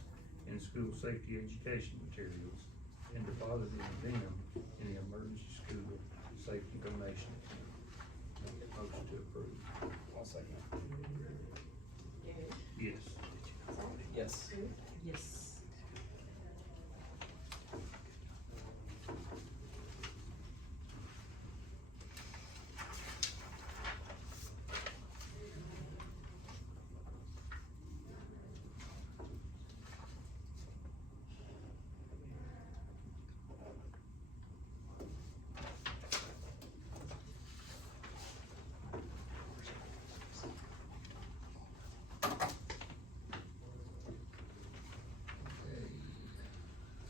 and school safety education materials, and depositing them in the emergency school safety donation account. Motion to approve. I'll second it. Gary, Yes. Zach, Yes. Ruth, Yes.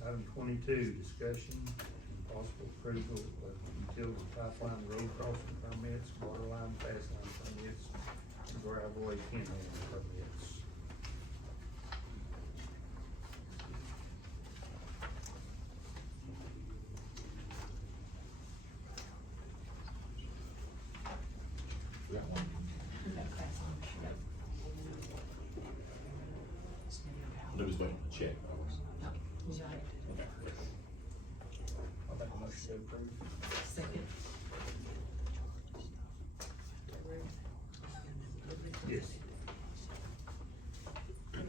Item 22, discussion and possible approval of utility pipeline road crossing permits, water line, fast line permits, and driveway pinhole permits. We got one. We got class on. Yep. It was waiting to check. No, you got it. Okay. I'll make a motion to approve. Second. Yes. Gary,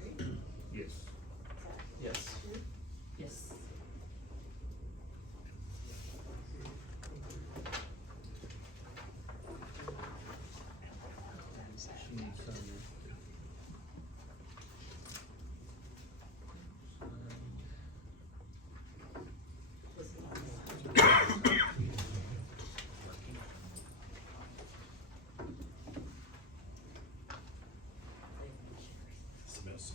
Yes. Zach, Yes. Ruth, Yes. She needs some. this is Smells.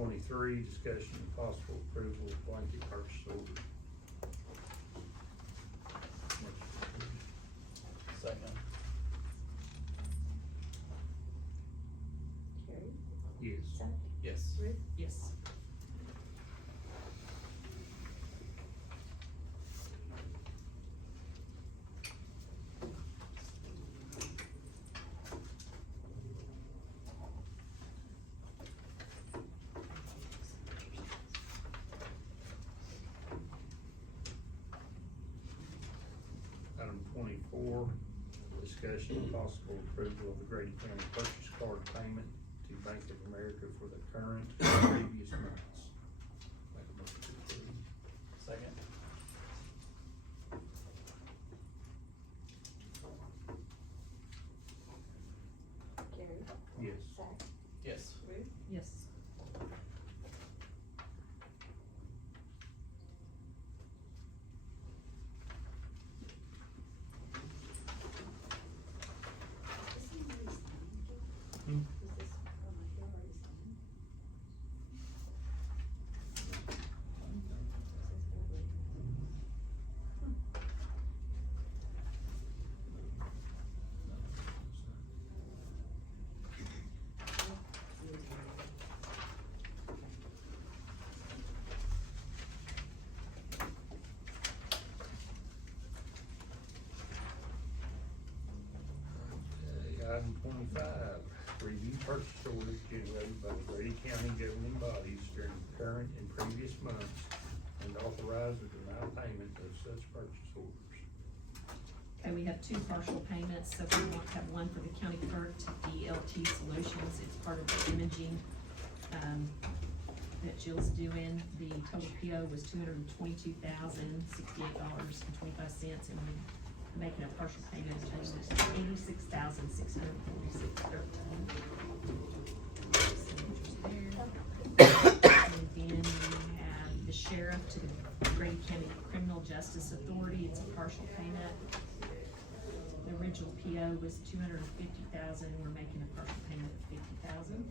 23, discussion and possible approval of blanket purchase order. Second. Carrie, Yes. Zach, Yes. Ruth, Yes. Item 24, discussion and possible approval of the Grady County purchase card payment to Bank of America for the current and previous months. Make a motion to approve. Second. Carrie, Yes. Zach, Yes. Ruth, Yes. this one already signed. Hmm? Was this, oh my, you already signed? This is Beverly. Okay, item 25, review purchase orders generated by the Grady County governing bodies during the current and previous months and authorize or deny payment of such purchase orders. Okay, we have two partial payments, so we want to have one for the county clerk to DLT Solutions, it's part of the imaging, that Jill's doing. The total PO was $222,068.25, and we're making a partial payment of $86,646.13. And then we have the sheriff to the Grady County Criminal Justice Authority, it's a partial payment. The original PO was $250,000, we're making a partial payment of $50,000.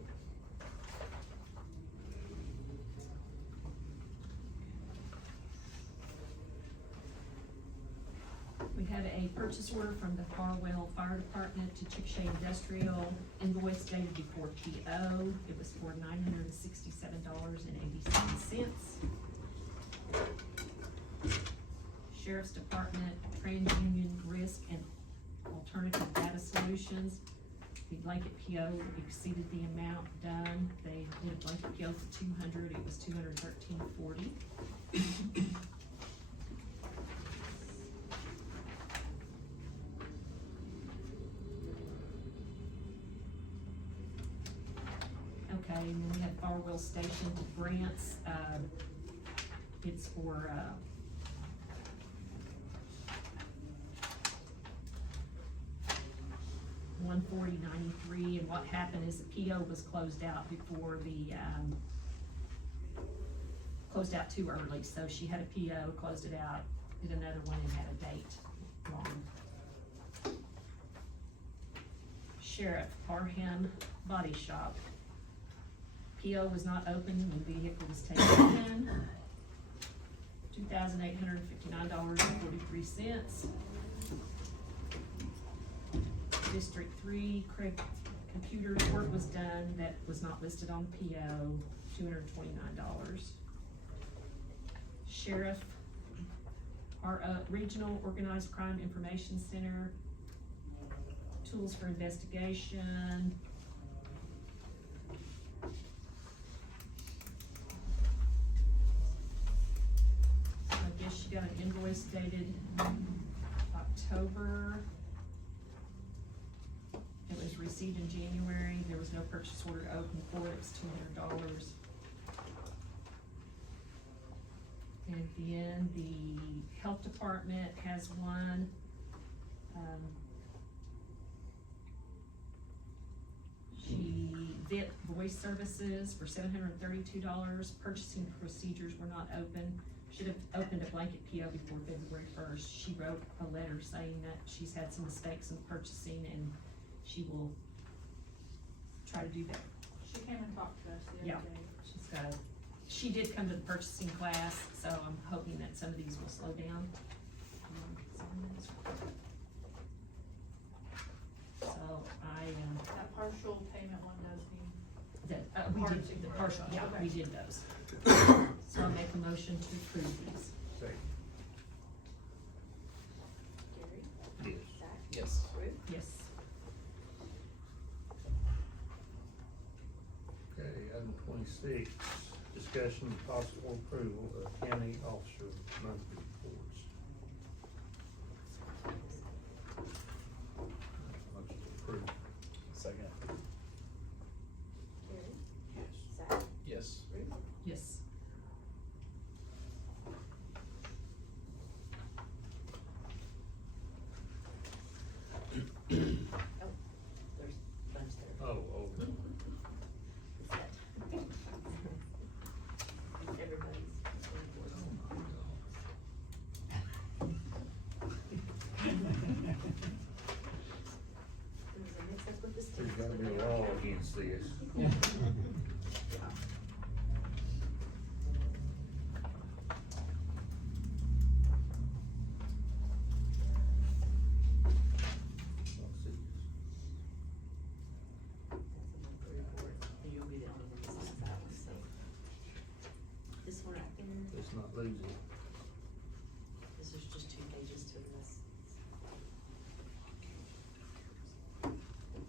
We have a purchase order from the Farwell Fire Department to Chickasha Industrial, invoice dated before PO, it was for $967.87. Sheriff's Department, TransUnion Risk and Alternative Data Solutions, the blanket PO exceeded the amount done, they did a blanket PO for $200, it was $213.40. Okay, and then we have Farwell Station grants, it's for, $140.93, and what happened is the PO was closed out before the, closed out too early, so she had a PO, closed it out, did another one and had a date wrong. Sheriff Parham Body Shop, PO was not opened when vehicle was taken in, $2,859.43. District 3, Craig Computer work was done that was not listed on the PO, $229. Sheriff, our Regional Organized Crime Information Center, tools for investigation. I guess she got an invoice dated October. It was received in January, there was no purchase order to open for it, it's $200. And then the health department has one, VIP voice services for $732, purchasing procedures were not open. Should have opened a blanket PO before February 1st. She wrote a letter saying that she's had some mistakes in purchasing and she will try to do that. She came and talked to us the Yeah. other day. She's got, she did come to the purchasing class, so I'm hoping that some of these will slow down. So I, That partial payment one does need. we Part did, two. the partial, yeah, Okay. we did those. So I'll make a motion to approve these. Second. Gary? Yes. Zach? Yes. Ruth? Yes. Okay, item 26, discussion and possible approval of county officer monthly reports. Motion to approve. Second. Gary? Yes. Zach? Yes. Ruth? Yes. There's a bunch there. Oh, Is that? Everybody's. There was a mix-up with the there's stamps. gotta but be they a are law counted. against this. Let's see. That's a monthly report, and you'll be the only one that sees that one, so. This one right there, Let's not lose it. this is just 2 pages to this.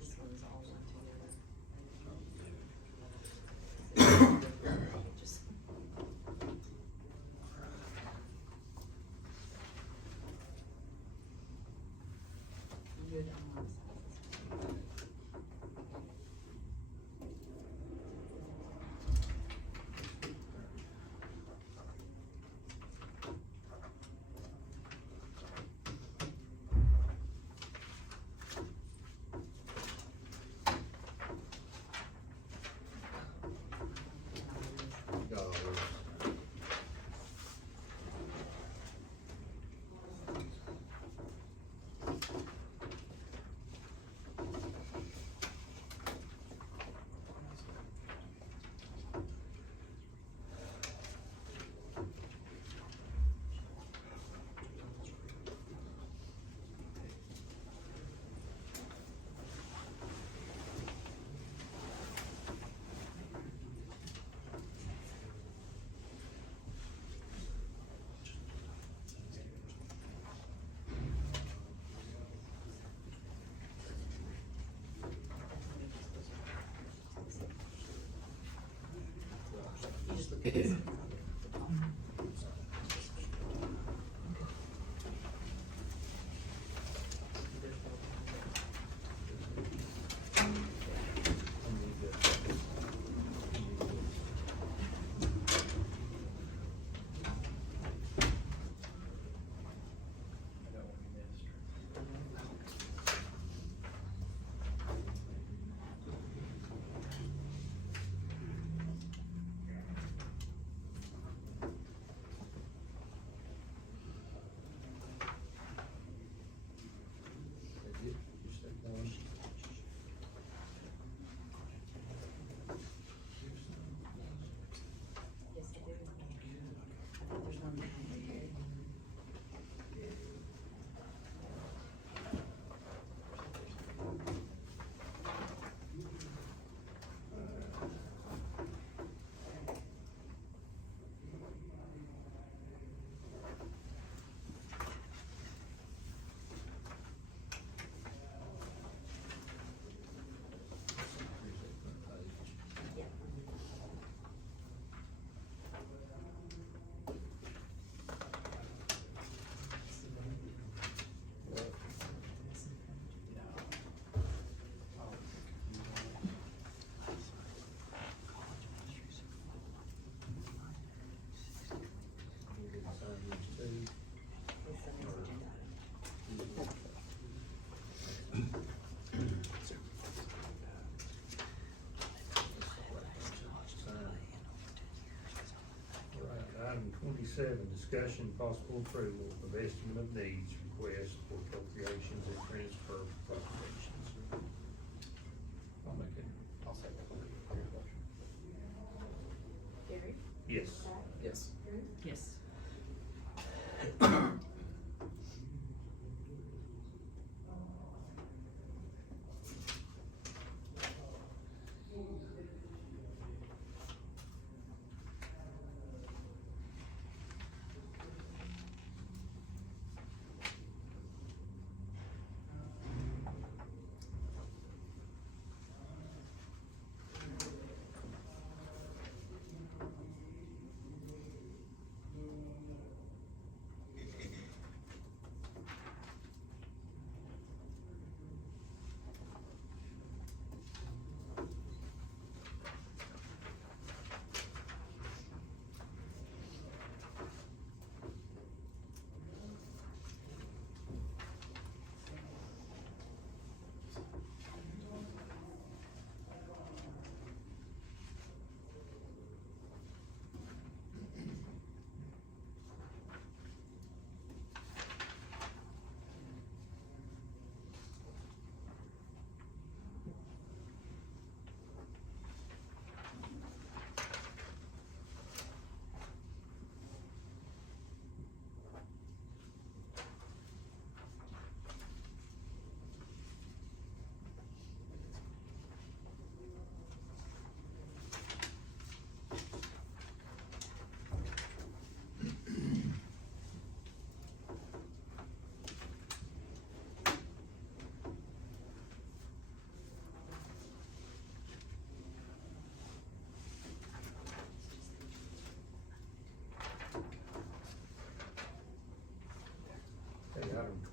This one is all one together. Just. You're the only one that signs this one. Got all this. You just look at this. I got one missed. That's it? Just that one? Yes, I do. I think there's one behind here. Yeah. It's the next agenda item. All right, item 27, discussion possible approval of estimate of needs request for appropriations and transfer appropriations. I'll make it. I'll second.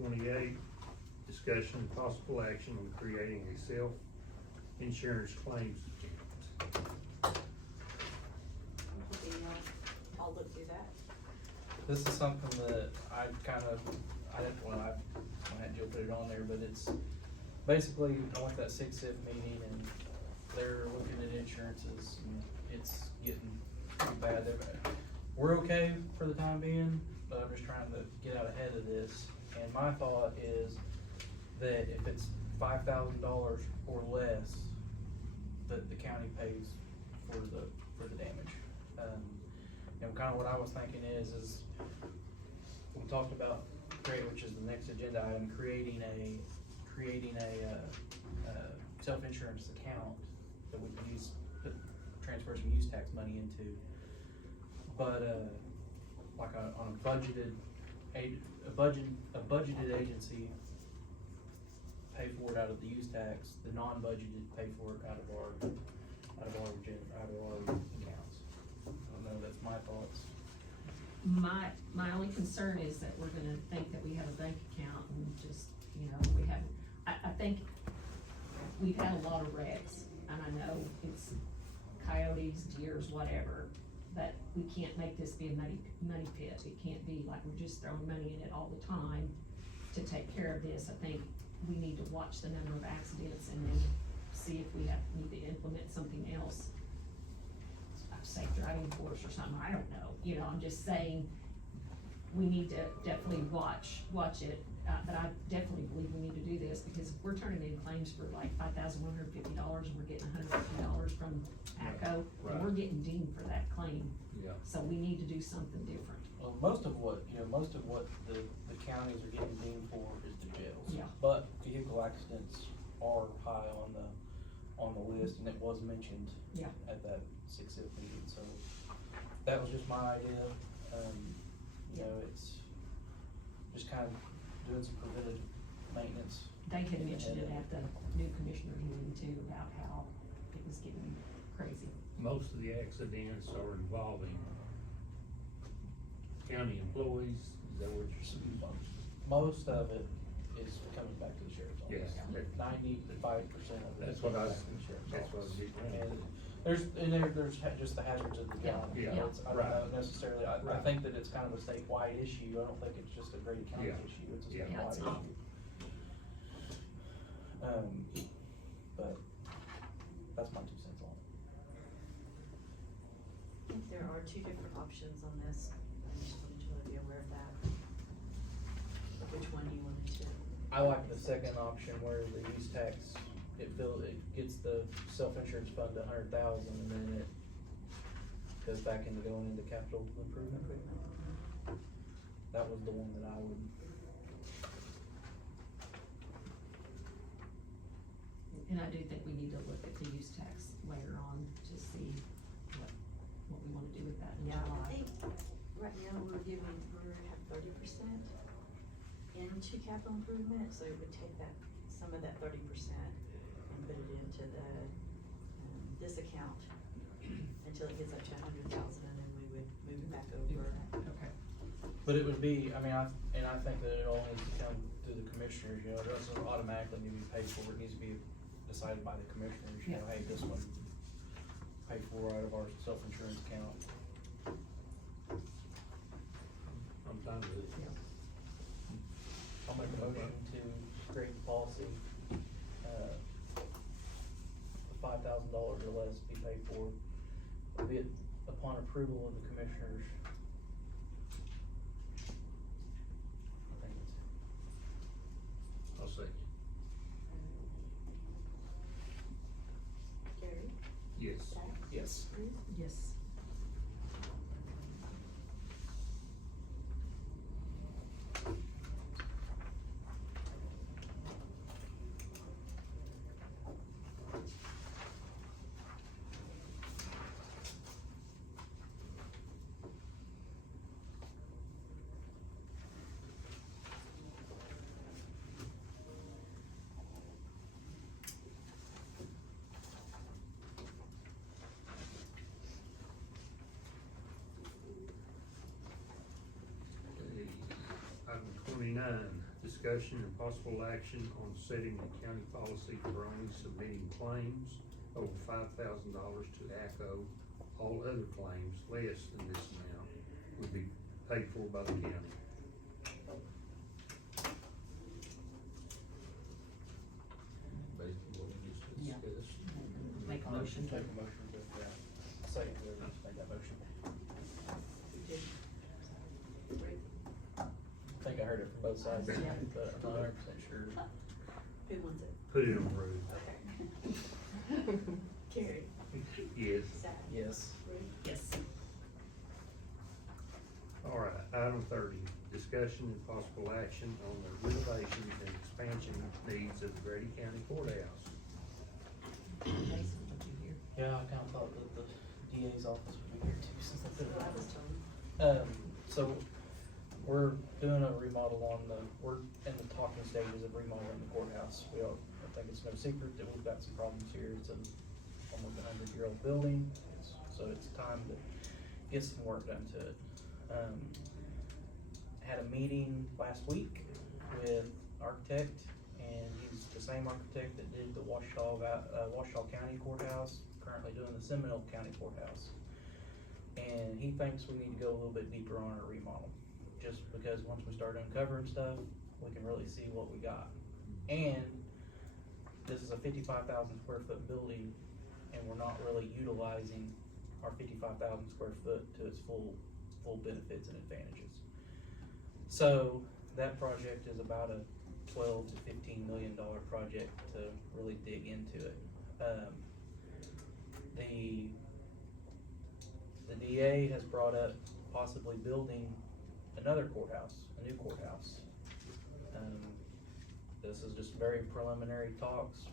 28, discussion and possible action on creating a self-insurance claims account. I'll look through that. This is something that I didn't, when I had Jill put it on there, but it's basically, I went to that 6-F meeting and they're looking at insurances and it's getting pretty bad. We're okay for the time being, but I'm just trying to get out ahead of this. And my thought is that if it's $5,000 or less, that the county pays for the damage. And kind of what I was thinking is we talked about which is the next agenda item, creating a self-insurance account that we can transfer some use tax money into. But like on a budgeted agency pay for it out of the use tax, the non-budgeted pay for it out of our accounts. I don't know, that's my thoughts. My only concern is that we're gonna think that we have a bank account and just, we haven't, I think we've had a lot of wrecks, and I know it's coyotes, deers, whatever, but we can't make this be a money pit. It can't be like we're just throwing money in it all the time to take care of this. I think we need to watch the number of accidents and then see if we need to implement something else. Safe driving course or something, I don't know, I'm just saying, we need to definitely watch it, but I definitely believe we need to do this, because if we're turning in claims for like $5,150 and we're getting $150 from ACO, and we're getting dinged for that claim. Yeah. So we need to do something different. Well, most of what the counties are getting dinged for is the jails. Yeah. But vehicle accidents are high on the list, and it was mentioned Yeah. at that 6-F meeting, so that was just my idea. It's just kind of doing some preventative maintenance. They had mentioned it at the new commissioner meeting too, about how it was getting crazy. Most of the accidents are involving county employees, is that what you're saying? Most of it is coming back to the sheriff's office. Yes. 95% of it. That's is what I coming was, back to the sheriff's that's what I was office. getting at. And there's just the hazards of the job. Yeah. I don't know necessarily, I Right. think that it's kind of a statewide issue. I don't think it's just a Grady County Yeah. issue, it's a Yeah. Yeah, it's statewide not. issue. But that's my 2 cents on it. I think there are two different options on this. I just wanted you to be aware of that. Which one do you want to? I like the second option where the use tax, it gets the self-insurance fund to 100,000 and then it goes back into going into capital improvement. That was the one that I would. And I do think we need to look at the use tax later on to see what we wanna do with that in Yeah, I July. think right now we're have 30% into capital improvement, so it would take some of that 30% and put it into this account until it gets up to 100,000, and then we would move it back over. Okay. But it would be, I think that it all needs to come through the commissioners, it doesn't automatically need to be paid for, it needs to be decided by the commissioners, hey, this one paid for out of our self-insurance account. I'm fine with it. I'll make a motion to create the policy, $5,000 or less be paid for, albeit upon approval of the commissioners. I think it's. I'll say, Gary? yes. Zach? Yes. Bruce? Yes. Item 29, discussion and possible action on setting the county policy for only submitting claims over $5,000 to ACO. All other claims less than this amount would be paid for by the county. Basically what we just Yeah. discussed. Make a motion to. Take a motion to, second, whoever just made that motion. I think I heard it from both sides, Yeah. but I'm not 100% sure. Who wants it? Put it on Ruth. Okay. Carrie, Yes. Zach, Yes. Ruth, Yes. All right, item 30, discussion and possible action on the renovation and expansion needs of the Grady County Courthouse. Jason, would you hear? Yeah, I kinda thought that the DA's office would be here too, since I that's put what I it. was told. So, we're doing a remodel we're in the talking stages of remodeling the courthouse. I think it's no secret that we've got some problems here. It's almost 100-year-old building, so it's time to get some work done to it. Had a meeting last week with architect, and he's the same architect that did the Washoe County Courthouse, currently doing the Seminole County Courthouse. And he thinks we need to go a little bit deeper on our remodel, just because once we start uncovering stuff, we can really see what we got. And this is a 55,000 square foot building, and we're not really utilizing our 55,000 square foot to its full benefits and advantages. So that project is about a $12 to $15 million project to really dig into it. The DA has brought up possibly building another courthouse, a new courthouse. This is just very preliminary talks.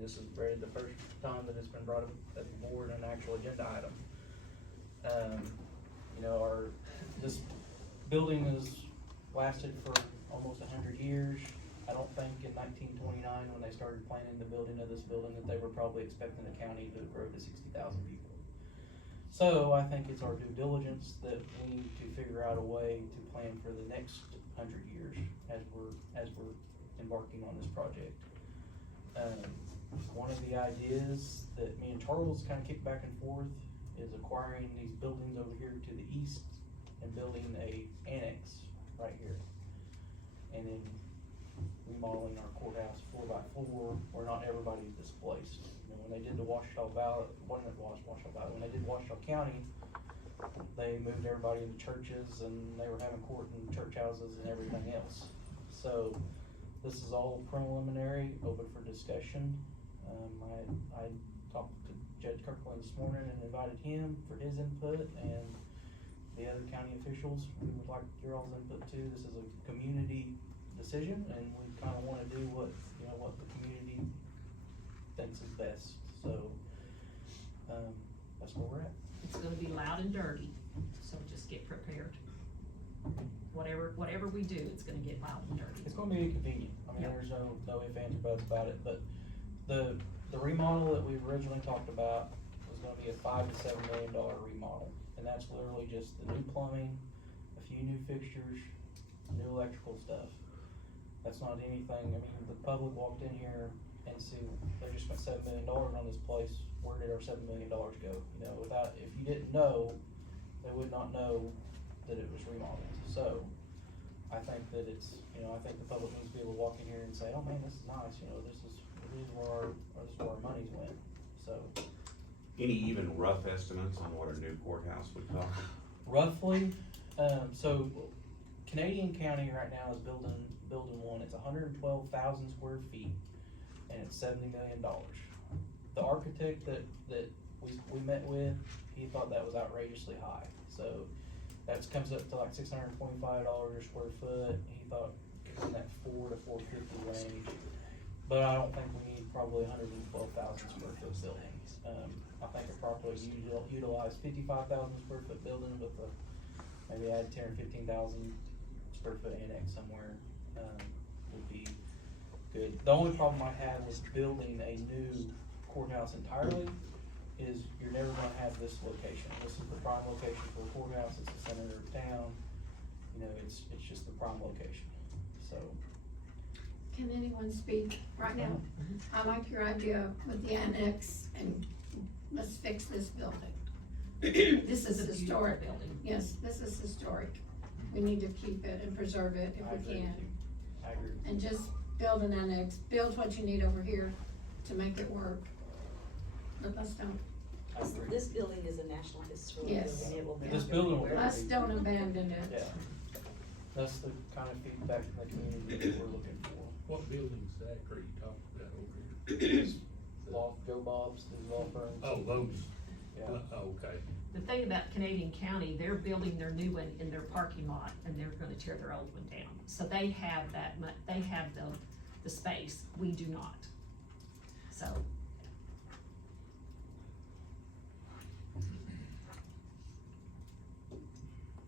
This is the first time that it's been brought up at the board, an actual agenda item. This building has lasted for almost 100 years. I don't think in 1929, when they started planning the building of this building, that they were probably expecting the county to grow to 60,000 people. So I think it's our due diligence that we need to figure out a way to plan for the next 100 years as we're embarking on this project. One of the ideas that me and Charles kind of kicked back and forth is acquiring these buildings over here to the east and building a annex right here. And then remodeling our courthouse 4x4 where not everybody's displaced. When they did the Washoe Valley, when they did Washoe County, they moved everybody into churches and they were having court in church houses and everything else. So this is all preliminary, open for discussion. I talked to Judge Kirkland this morning and invited him for his input, and the other county officials, we would like your all's input too. This is a community decision, and we kind of want to do what the community thinks is best. So that's where we're at. It's gonna be loud and dirty, so just get prepared. Whatever we do, it's gonna get loud and dirty. It's gonna be inconvenient. Yep. There's no ifs, ands, or buts about it, but the remodel that we originally talked about was gonna be a $5 to $7 million remodel. And that's literally just the new plumbing, a few new fixtures, new electrical stuff. That's not anything, the public walked in here and see, they just spent $7 million on this place. Where did our $7 million go? If you didn't know, they would not know that it was remodeled. So I think that I think the public needs to be able to walk in here and say, oh man, this is nice, this is where our money's went, so. Any even rough estimates on what a new courthouse would cost? Roughly, so Canadian County right now is building one, it's 112,000 square feet, and it's $70 million. The architect that we met with, he thought that was outrageously high, so that comes up to like $625 a square foot. He thought in that $400 to $450 range, but I don't think we need probably 112,000 square foot buildings. I think a properly utilized 55,000 square foot building with maybe add 10 or 15,000 square foot annex somewhere would be good. The only problem I had with building a new courthouse entirely is you're never gonna have this location. This is the prime location for a courthouse. It's the center of town. It's just the prime location. so. Can anyone speak right now? I like your idea with the annex and let's fix this building. This is It's a beautiful historic. building. Yes, this is historic. We need to keep it and preserve it if I we agree can. with you. I agree with you. And just build an annex, build what you need over here to make it work. But let's don't, I agree. This building is a national historic Yes. building, it will This never building go will anywhere. let's don't abandon it. Yeah, that's the kind of feedback from the community that we're looking for. What building's that are you talking about over here? Law, Joe Bob's, his law firms. Oh, those, Yeah. okay. The thing about Canadian County, they're building their new one in their parking lot, and they're gonna tear their old one down. So they have they have the space, we do not. So,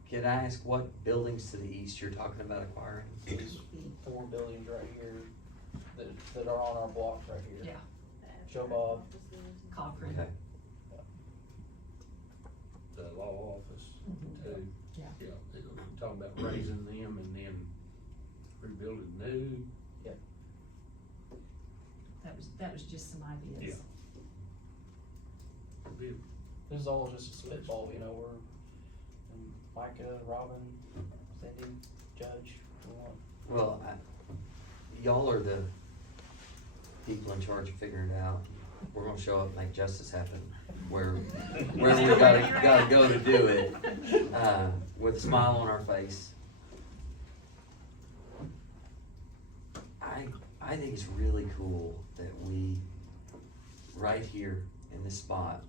Can I ask what buildings to the east you're talking about acquiring? These 4 buildings right here that are on our block right here. yeah, Joe Bob. Cochran. Okay. The law office Mhm. too. Yeah. Yeah, we're talking about raising them and then rebuilding new. That was just some ideas. Be- This is all just a spitball, you know, we're, and Micah, Robin, Cindy, Judge, we want. Well, y'all are the people in charge of figuring it out. We're gonna show up and make justice happen where we gotta go to do it, with a smile on our face. I think it's really cool that we, right here in this spot,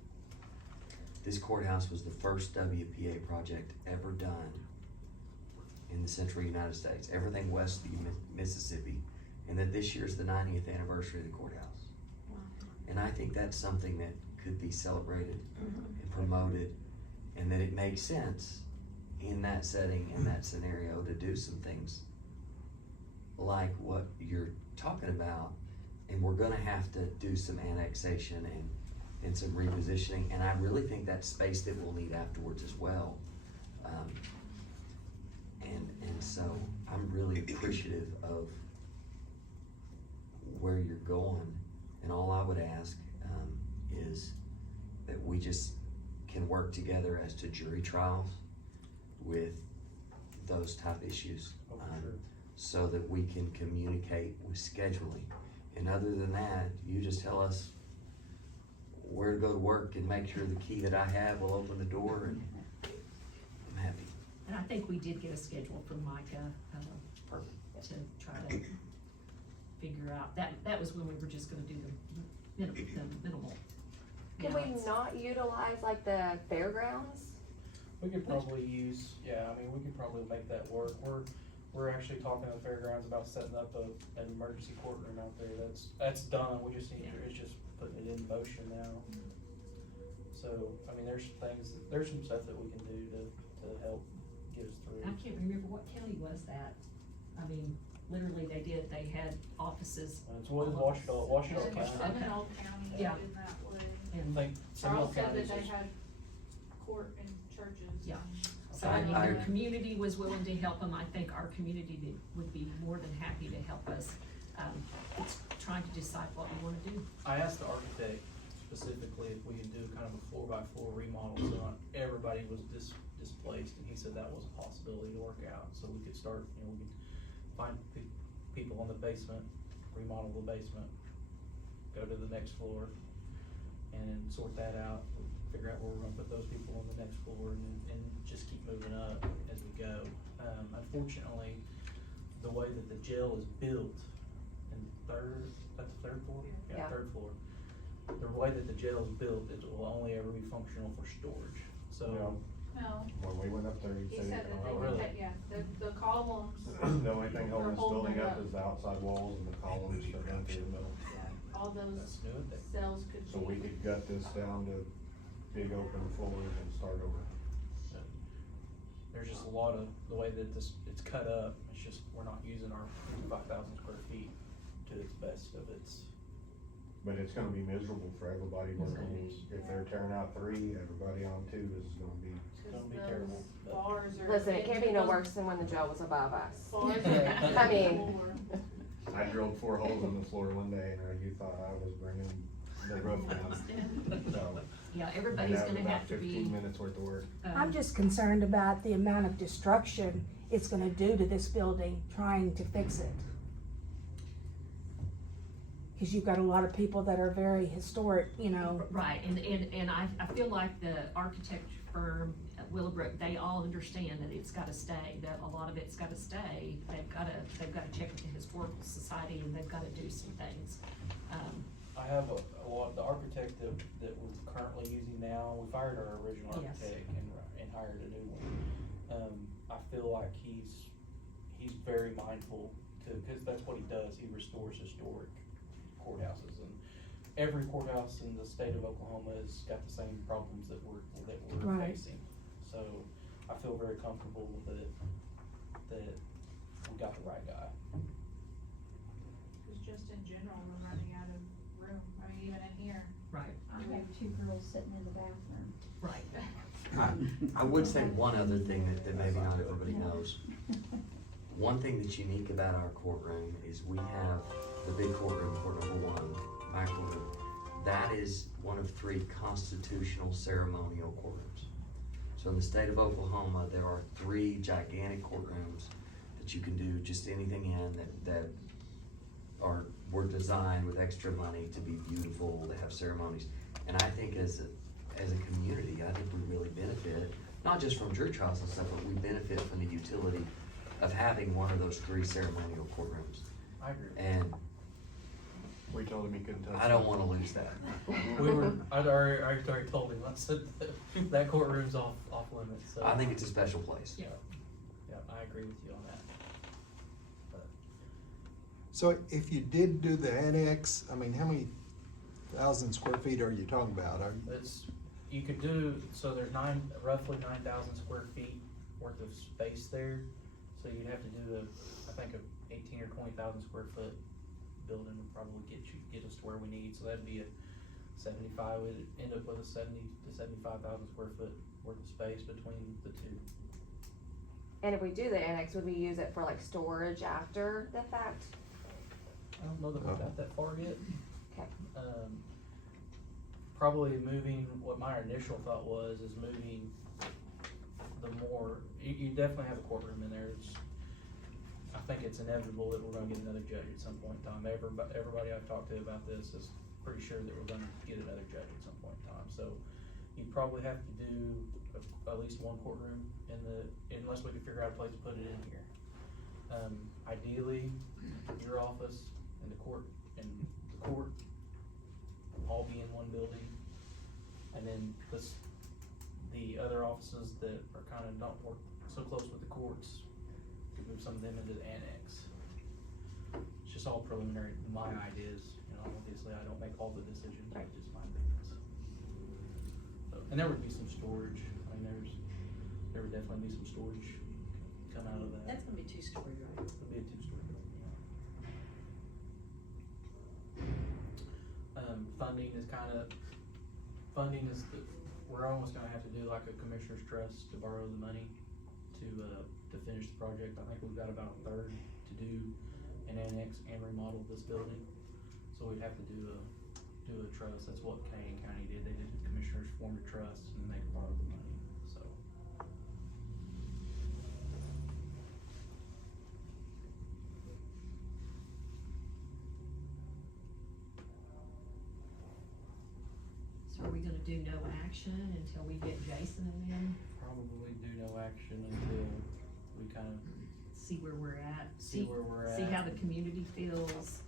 this courthouse was the first WPA project ever done in the central United States, everything west of the Mississippi, and that this year's the 90th anniversary of the courthouse. And I think that's something that could be celebrated and promoted, and that it makes sense in that setting, in that scenario, to do some things like what you're talking about. And we're gonna have to do some annexation and some repositioning, and I really think that's space that we'll need afterwards as well. And so I'm really appreciative of where you're going, and all I would ask is that we just can work together as to jury trials with those type issues. Oh, for sure. So that we can communicate with scheduling. And other than that, you just tell us where to go to work and make sure the key that I have will open the door, and I'm happy. And I think we did get a schedule from Micah, to try to figure out, that was when we were just gonna do the minimal. Can we amounts. not utilize like the fairgrounds? We could probably use, yeah, I mean, we could probably make that work. We're actually talking to the fairgrounds about setting up an emergency courtroom out there. That's done. We just need to, it's just putting it in motion now. So, I mean, there's some stuff that we can do to help get us through. I can't remember what county was that. I mean, literally they had offices. It's Washita County. Seminole County Yeah. did that way. I And think Seminole Charles said County that they is, had court and churches. Yeah. So I mean, I- the community was willing to help them. I think our community would be more than happy to help us. It's trying to decide what we wanna do. I asked the architect specifically if we could do kind of a 4x4 remodel, so not everybody was displaced, and he said that was a possibility to work out. So we could start, we could find people on the basement, remodel the basement, go to the next floor, and sort that out, figure out where we're gonna put those people on the next floor, and just keep moving up as we go. Unfortunately, the way that the jail is built in that's the third floor? Yeah. Third floor. The way that the jail is built, it will only ever be functional for storage, so. No, When we went up there, he he said, said that they Oh, would, really? yeah, the columns, the only thing holding this They're holding building it up up. is the outside walls and the columns that run through the middle. yeah, all those That's new, that, cells could be. So we could gut this down to big open floors and start over. there's just a lot of, the way that it's cut up, it's just, we're not using our 5,000 square feet to its best of its But it's gonna be miserable for everybody working. If they're tearing out 3, everybody on 2 is gonna be. Gonna be terrible. Bars are. Listen, it can't be no worse than when the jail was above us. Bars I are. mean- I drilled 4 holes in the floor one day, and you thought I was bringing the roof down. So, Yeah, and everybody's that was gonna about have to 15 be, minutes worth of work. I'm just concerned about the amount of destruction it's gonna do to this building, trying to fix it. Cause you've got a lot of people that are very historic, you know. right, and I feel like the architect firm at Willowbrook, they all understand that it's gotta stay, that a lot of it's gotta stay. They've gotta check with the historical society, and they've gotta do some things. I have a lot, the architect that we're currently using now, we fired our original Yes. architect and hired a new one. I feel like he's very mindful cause that's what he does, he restores historic courthouses, and every courthouse in the state of Oklahoma has got the same problems that we're Right. facing. So I feel very comfortable that we got the right guy. Cause just in general, we're running out of room, I mean, even in here. Right, I have 2 girls sitting in the bathroom. right. I would say one other thing that maybe not everybody knows. One thing that's unique about our courtroom is we have the big courtroom, court number 1, my courtroom. That is one of 3 constitutional ceremonial courtrooms. So in the state of Oklahoma, there are 3 gigantic courtrooms that you can do just anything in that were designed with extra money to be beautiful, to have ceremonies. And I think as a community, I think we really benefit, not just from jury trials and stuff, but we benefit from the utility of having one of those 3 ceremonial courtrooms. I agree. And We told him he couldn't touch. I don't wanna lose that. I'd already told him, I said that courtroom's off limits, so. I think it's a special place. Yeah, I agree with you on that. But So if you did do the annex, I mean, how many thousand square feet are you talking about? you could do, so there's roughly 9,000 square feet worth of space there. So you'd have to do I think a 18 or 20,000 square foot building would probably get us to where we need, so that'd be a 75, we'd end up with a 70 to 75,000 square foot worth of space between the 2. And if we do the annex, would we use it for like storage after the fact? I don't know that we've got that far yet. Okay. Probably moving, what my initial thought was, is moving you definitely have a courtroom in there. I think it's inevitable that we're gonna get another judge at some point in time. Everybody I've talked to about this is pretty sure that we're gonna get another judge at some point in time. So you probably have to do at least 1 courtroom unless we can figure out a place to put it in here. Ideally, your office and the court all be in one building. And then the other offices that are kinda don't work so close with the courts, we move some of them into the annex. It's just all preliminary, my ideas, obviously I don't make all the decisions, it's just my business. So, and there would be some storage, there would definitely be some storage come out of that. That's gonna be 2-story, right? It'll be a 2-story building, yeah. Funding is we're almost gonna have to do like a commissioner's trust to borrow the money to finish the project. I think we've got about a third to do an annex and remodel this building. So we'd have to do a trust. That's what Canadian County did. They did the commissioners formed a trust and then they could borrow the money, so. So are we gonna do no action until we get Jason in? Probably do no action until we kind of See where we're at. see where we're at. See how the community feels,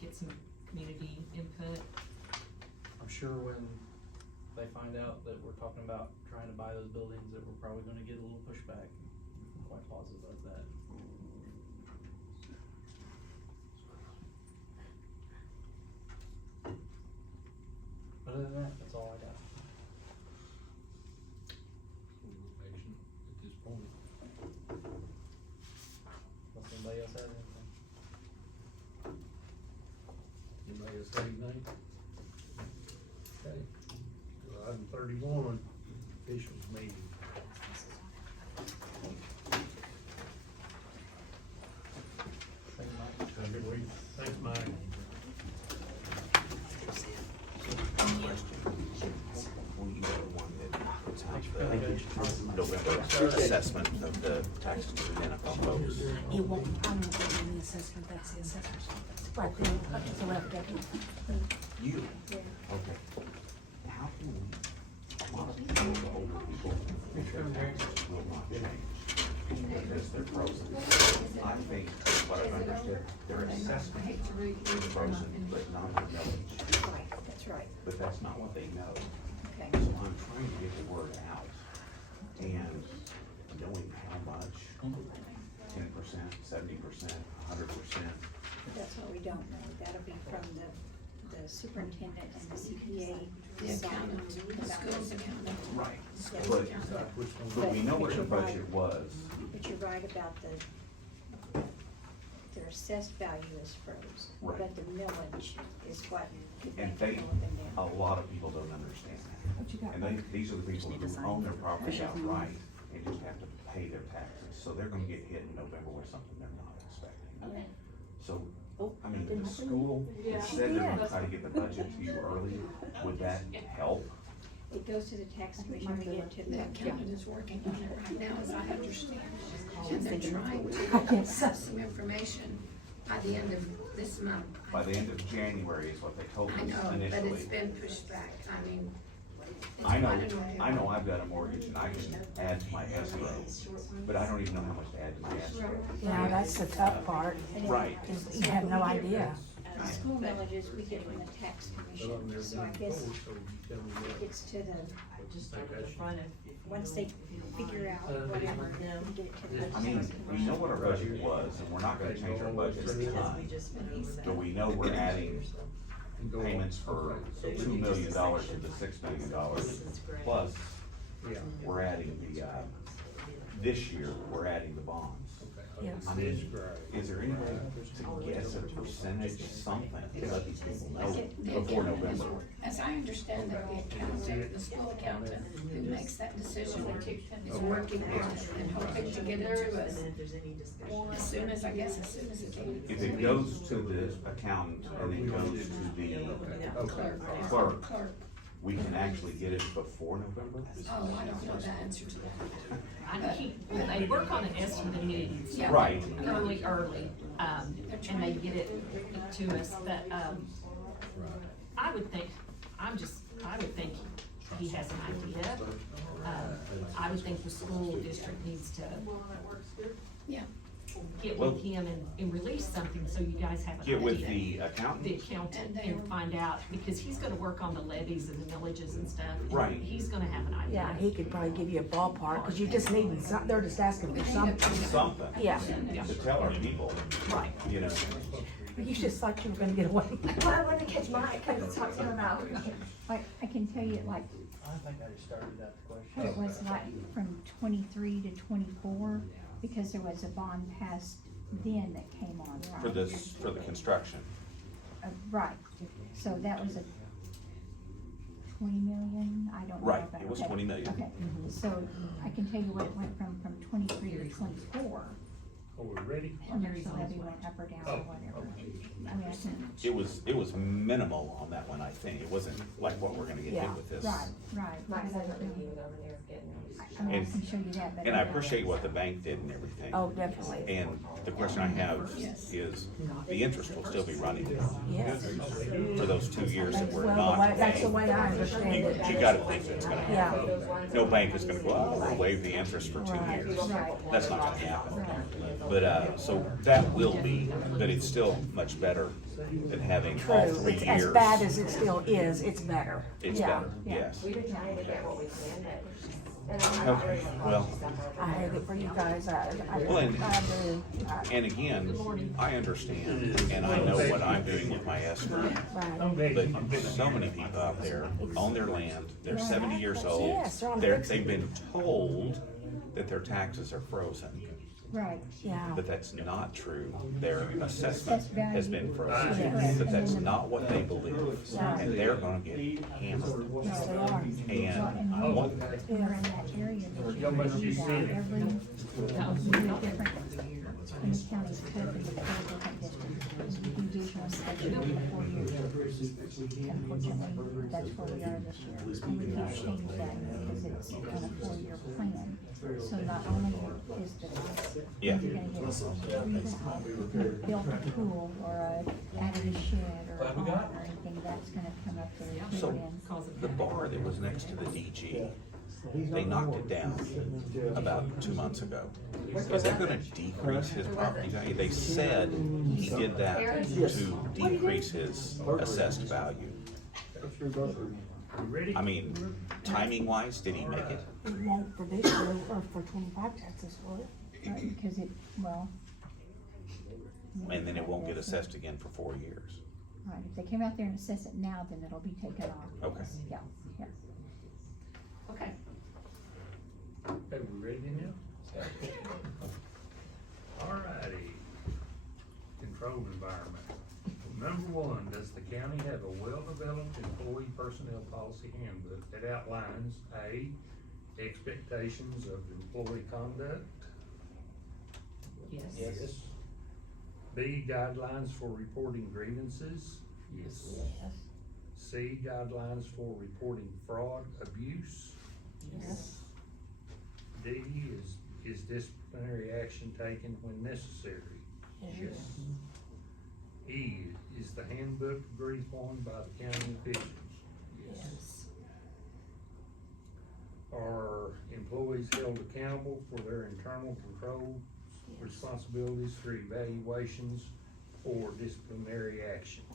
get some community input. I'm sure when they find out that we're talking about trying to buy those buildings, that we're probably gonna get a little pushback. I'm quite positive of that. Other than that, that's all I got. Patient at this point. Unless anybody else has anything. Anybody else Same name. Okay. Item 31, officials meeting. Have a good week. Thanks, Mike. November assessment of the taxes to the folks. It won't, I'm not doing the assessment, that's the assessor's office. Right there, up to the left of you. You? Okay. How can we monitor the older people if their taxes will not change? Because they're frozen. I think, what I've understood, their assessment is frozen, but not the millage. Right, that's right. But that's not what they know. Okay. So I'm trying to get the word out, and knowing how much, 10%, 70%, 100%. That's what we don't know. That'll be from the superintendent and the CPA. The accountant, the school's accountant. Right. Yes. But we know what the budget was. But you're right about their assessed value is froze. Right. But the millage is what could And make they, it go up and down. a lot of people don't understand What you that. got? And these are the people who own their property outright and just have to pay their taxes. So they're gonna get hit in November with something they're not expecting. So, I mean, the school, instead they're gonna try to get the budget to you early, would that help? It goes to the tax commission, we get to The the accountant is working on it right now, as I understand. And they're trying I to can't have some information by the end of this month. By the end of January is what they told I us know, but it's initially. been pushed back. I mean. it's I know, quite annoying. I know I've got a mortgage and I can add to my escrow, but I don't even know how much to add to my escrow. Yeah, that's the tough part. Right. Is you have no idea. school millages we get from the tax commission, so I guess it gets to the, once they figure out whatever, we get it to the I mean, tax we commission. know what our budget was, and we're not gonna change our budget at the time. But we know we're adding payments for $2 million to the $6 million, plus we're adding the, this year, we're adding the bonds. Yes. I mean, is there any way to guess a percentage, something, to let these people know The before accountant is- November? As I understand it, the accountant, the school accountant who makes that decision is working on it and hoping to get it to us as soon as, I guess, as soon as it can. If it goes to the accountant and then goes to the clerk, we can actually get it before November? Oh, I don't know the answer to that. They work on an estimate needs. Yeah. Right. Early, and they get it to us, but, I would think, I would think he has an idea. I would think the school district needs to Yeah. get with him and release something so you guys have an idea. Get with the accountant? The accountant and find out, because he's gonna work on the levies and the millages and stuff. and Right. He's gonna have an idea. Yeah, he could probably give you a ballpark, cause you just need some, they're just asking for something. Something. Yeah. To tell our people, Right. you know. You just thought you were gonna get away. Well, I wanna catch Mike, cause it's talking about. Like, I can tell you, like, I think I just started that what question. it was like from 23 to 24, because there was a bond passed then that came on, right? For the construction. Right, so that was a 20 million, I don't know. Right, about- it was okay, 20 million. Okay, so I can tell you what it went from 23 to 24, Are we ready? how much the levy went up or down or whatever. I mean, I can, It was minimal on that one, I think. It wasn't like what we're gonna get hit with this. right, right. Mike's because I over don't there know. over there getting. I mean, I And- can show you that, but. And I appreciate what the bank did and everything. Oh, definitely. And the question I have is, the interest will still be running Yes. for those 2 years that we're Well, not that's the paying. way I understand it. You gotta think that's gonna Yeah. happen. No bank is gonna go, oh, we'll waive the interest for 2 Right. years. Right. That's not gonna happen. But, so that will be, but it's still much better than having all True, 3 it's years. as bad as it still is, it's better. It's Yeah, better, yeah. yes. We've been trying to get what we can, but. Okay, well, I hate it for you guys, I Well, and- I do. and again, I understand, and I know what I'm doing with my escrow. Right. But so many people out there own their land, they're 70 years old. Yes, they're on They've fixed. been told that their taxes are frozen. Right. Yeah. But that's not true. Their assessment Assessed value. has been frozen, Correct. but that's not what they believe, and they're gonna get hammered. Yes, they are. And Well, what, and we're in that area that you How much can you do that. seen? Every different, in the county's code, in the four different districts, you can do one section every 4 years. Unfortunately, that's where we are this year, and we can't change that because it's on a 4-year plan. So not only is the, Yeah. you're gonna get built a pool or added a shed or a barn or anything, that's gonna come up there. so, the bar that was next to the DG, they knocked it down about 2 months ago. Is that gonna decrease his property value? They said he did that to decrease his assessed value. You ready? I mean, timing wise, did he make it? It won't for this year or for 25 taxes, will it? Right, because it, well. And then it won't get assessed again for 4 years. Right, if they came out there and assess it now, then it'll be taken off. Okay. Yeah, yeah. Okay. Okay, we ready now? Alrighty. Controlled environment. Number one, does the county have a well-developed employee personnel policy handbook that outlines A, expectations of employee conduct? Yes. B, guidelines for reporting grievances? Yes. C, guidelines for reporting fraud, abuse? Yes. D, is disciplinary action taken when necessary? Yes. E, is the handbook agreed upon by the county officials? Yes. Are employees held accountable for their internal control responsibilities through evaluations or disciplinary actions?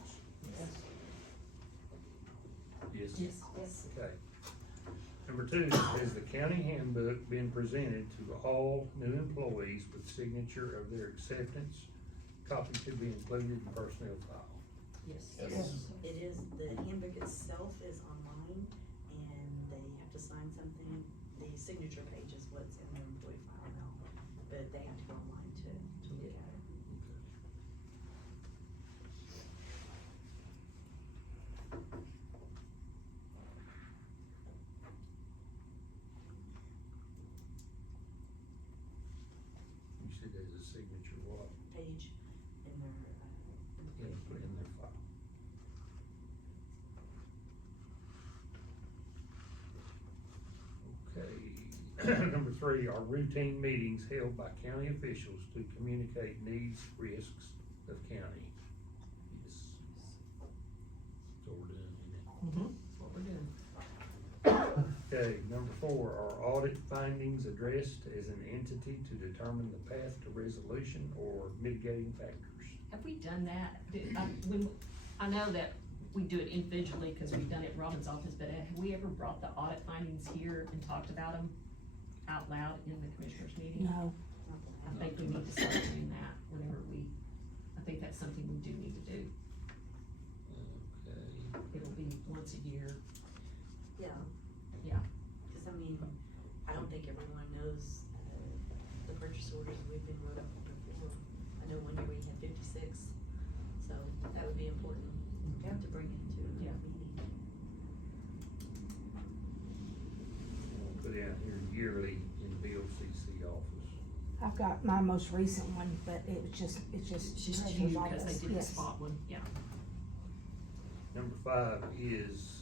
Yes. Yes. Okay. Number two, has the county handbook been presented to all new employees with signature of their acceptance? Copy to be included in personnel file. Yes. It is, the handbook itself is online, and they have to sign something. The signature page is what's in their employee file now, but they have to go online to look at it. You said there's a signature what? Page in their, In their file. Okay. Number three, are routine meetings held by county officials to communicate needs, risks of county? Yes. So we're doing it. Mm-hmm, that's what we're doing. Okay, number four, are audit findings addressed as an entity to determine the path to resolution or mitigating factors? Have we done that? I know that we do it individually, cause we've done it in Robin's office, but have we ever brought the audit findings here and talked about them out loud in the commissioners meeting? No. I think we need to start doing that whenever I think that's something we do need to do. Okay. It'll be once a year. yeah. Yeah. Cause I mean, I don't think everyone knows, the purchase orders we've been wrote up before. I know one year we had 56, so that would be important to bring into a Yeah. meeting. We'll put down here yearly in the BOCC office. I've got my most recent one, but it's just. It's just treasurer's you, cause office. they did the Yes. spot one, yeah. Number five, is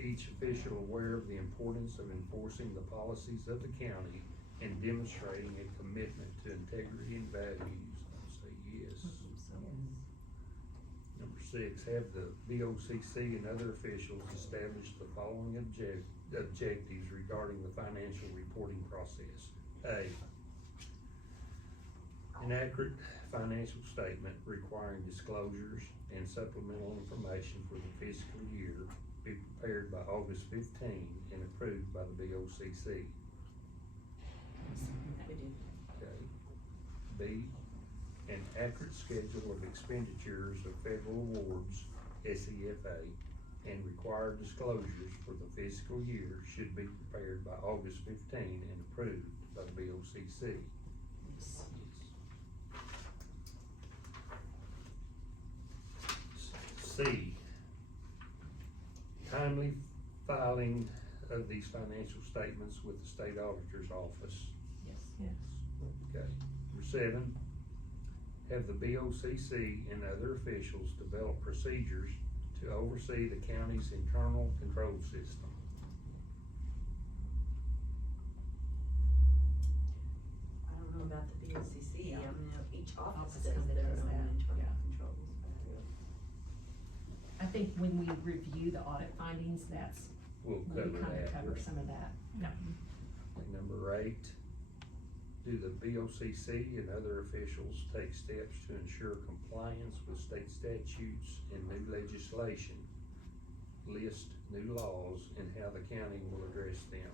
each official aware of the importance of enforcing the policies of the county and demonstrating a commitment to integrity and values? I'll say yes. Number six, have the BOCC and other officials established the following objectives regarding the financial reporting process? A, an accurate financial statement requiring disclosures and supplemental information for the fiscal year be prepared by August 15 and approved by the BOCC. We do. Okay. B, an accurate schedule of expenditures of federal awards, SEFA, and required disclosures for the fiscal year should be prepared by August 15 and approved by the BOCC. Yes. Yes. C, timely filing of these financial statements with the state auditor's office. Yes. Okay. Number 7, have the BOCC and other officials develop procedures to oversee the county's internal control system. I don't know about the BOCC, Yeah. I mean, each office Office does kinda their does own that, internal yeah. controls. I think when we review the audit findings, that's, We'll we cover kind of that. cover some of that. Yeah. And number 8, do the BOCC and other officials take steps to ensure compliance with state statutes and new legislation? List new laws and how the county will address them.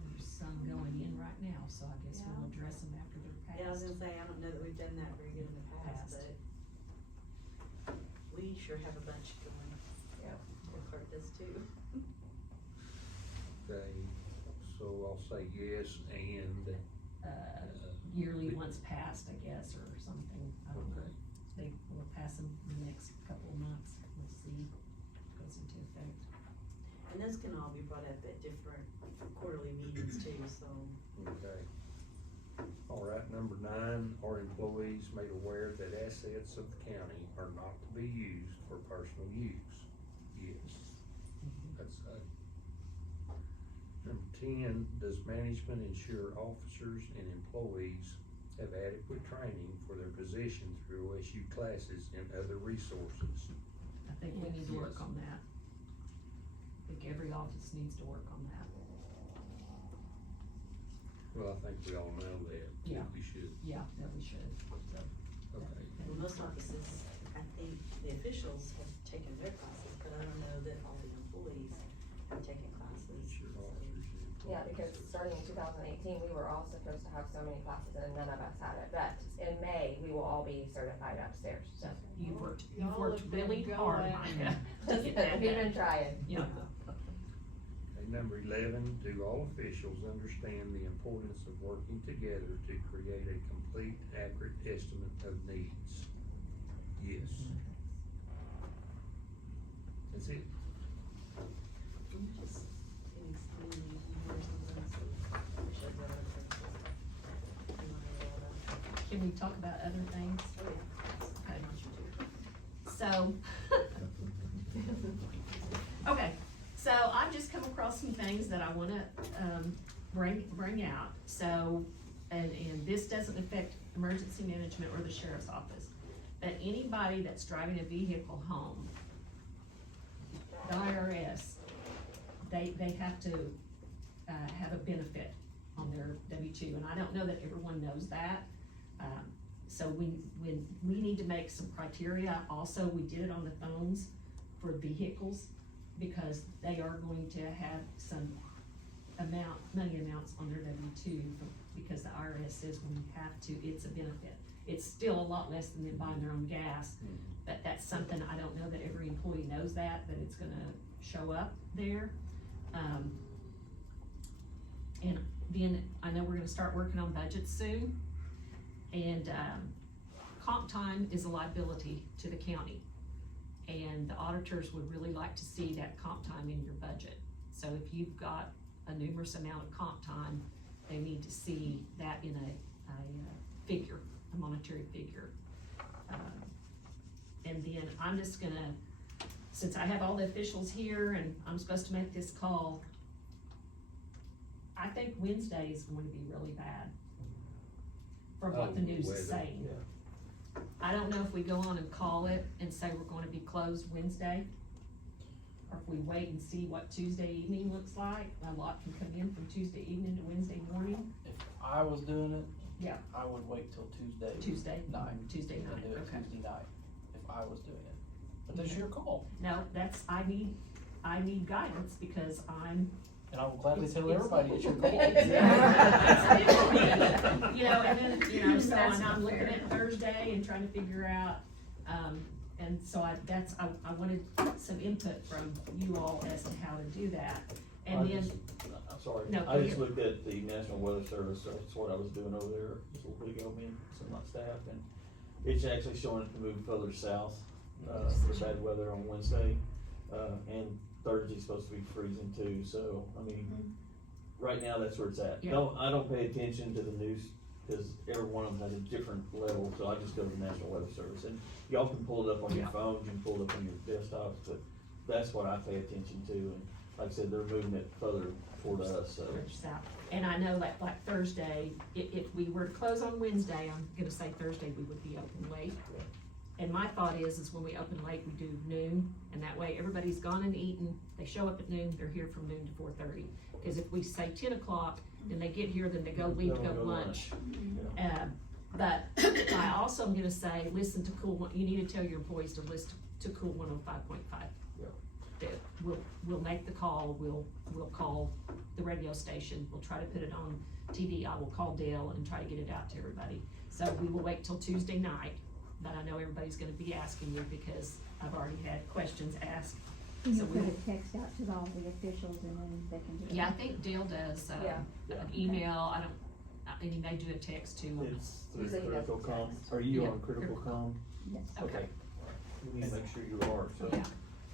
There's some going in right now, so I guess we'll address them after they're passed. Yeah, I was gonna say, I don't know that we've done that very good in the past, Past. but we sure have a bunch going. Yeah. The clerk does too. Okay, so I'll say yes and, Yearly once passed, I guess, or something, I don't know. They will pass them in the next couple of months, we'll see, if it goes into effect. And those can all be brought up at different quarterly meetings too, so. okay. All right, number 9, are employees made aware that assets of the county are not to be used for personal use? Yes. That's A. Number 10, does management ensure officers and employees have adequate training for their position through OSU classes and other resources? I think we need to work Yes. on that. I think every office needs to work on that. Well, I think we all know that. Yeah. We should, Yeah, that we should, so. okay. Well, most offices, I think the officials have taken their classes, but I don't know that all the employees have taken classes. Ensure officers and Yeah, employees- because starting in 2018, we were all supposed to have so many classes and none of us had it, but in May, we will all be certified upstairs, so. You've worked Y'all have been really hard, going. Micah, to get that We've done. been trying. Yeah. Okay, number 11, do all officials understand the importance of working together to create a complete, accurate estimate of needs? Yes. That's it. I'm just getting so many emails and things, so I wish I'd read everything. You wanna read all that? Can we talk about other things? Oh, yeah. I want you to. So, okay, so I've just come across some things that I wanna, bring out, so, and this doesn't affect emergency management or the sheriff's office, but anybody that's driving a vehicle home, the IRS, they have to, have a benefit on their W-2, and I don't know that everyone knows that. So we need to make some criteria, also, we did it on the phones for vehicles, because they are going to have some money amounts on their W-2, because the IRS says we have to, it's a benefit. It's still a lot less than them buying their own gas, but that's something, I don't know that every employee knows that it's gonna show up there. And then, I know we're gonna start working on budgets soon, and, comp time is a liability to the county. And the auditors would really like to see that comp time in your budget. So if you've got a numerous amount of comp time, they need to see that in a figure, a monetary figure. And then I'm just gonna, since I have all the officials here and I'm supposed to make this call, I think Wednesday is going to be really bad, from what the news is saying. I don't know if we go on and call it and say we're gonna be closed Wednesday, or if we wait and see what Tuesday evening looks like. A lot can come in from Tuesday evening to Wednesday morning. If I was doing it, Yeah. I would wait till Tuesday night. Tuesday And night, do it okay. Tuesday night, if I was doing it. But that's your call, No, I need guidance, because I'm, and I will gladly It's- tell it's- everybody it's your call. you know, and then, so and I'm looking at Thursday and trying to figure out, and so I wanted some input from you all as to how to do that. And I'm sorry, No, I go just ahead. looked at the National Weather Service, that's what I was doing over there just a little bit ago, me and some of my staff, and it's actually showing it to move further south for bad weather on Wednesday. And Thursday's supposed to be freezing too, so, I mean, right now, that's where it's at. Yeah. I don't pay attention to the news, cause every one of them has a different level, so I just go to the National Weather Service. And y'all can pull it up on your Yeah. phones, you can pull it up on your desktops, but that's what I pay attention to. And like I said, they're moving it further toward us, so. South. And I know like Thursday, if we were to close on Wednesday, I'm gonna say Thursday, we would be open late. And my thought is when we open late, we do noon, and that way everybody's gone and eaten, they show up at noon, they're here from noon to 4:30. Cause if we say 10 o'clock, then they get here, then they leave to go to lunch. But I also am gonna say, listen to you need to tell your employees to listen to Cool 105.5. That we'll make the call, we'll call the radio station, we'll try to put it on TV, I will call Dale and try to get it out to everybody. So we will wait till Tuesday night, but I know everybody's gonna be asking you because I've already had questions asked. You So put we'll, a text out to all the officials and then they can do it. yeah, I think Dale does, an email, and he may do a text too. It's through Usually he Critical doesn't Com. text. Are you Yeah. on Critical Com? Yes. Okay. You need to make sure you are, so. Yeah.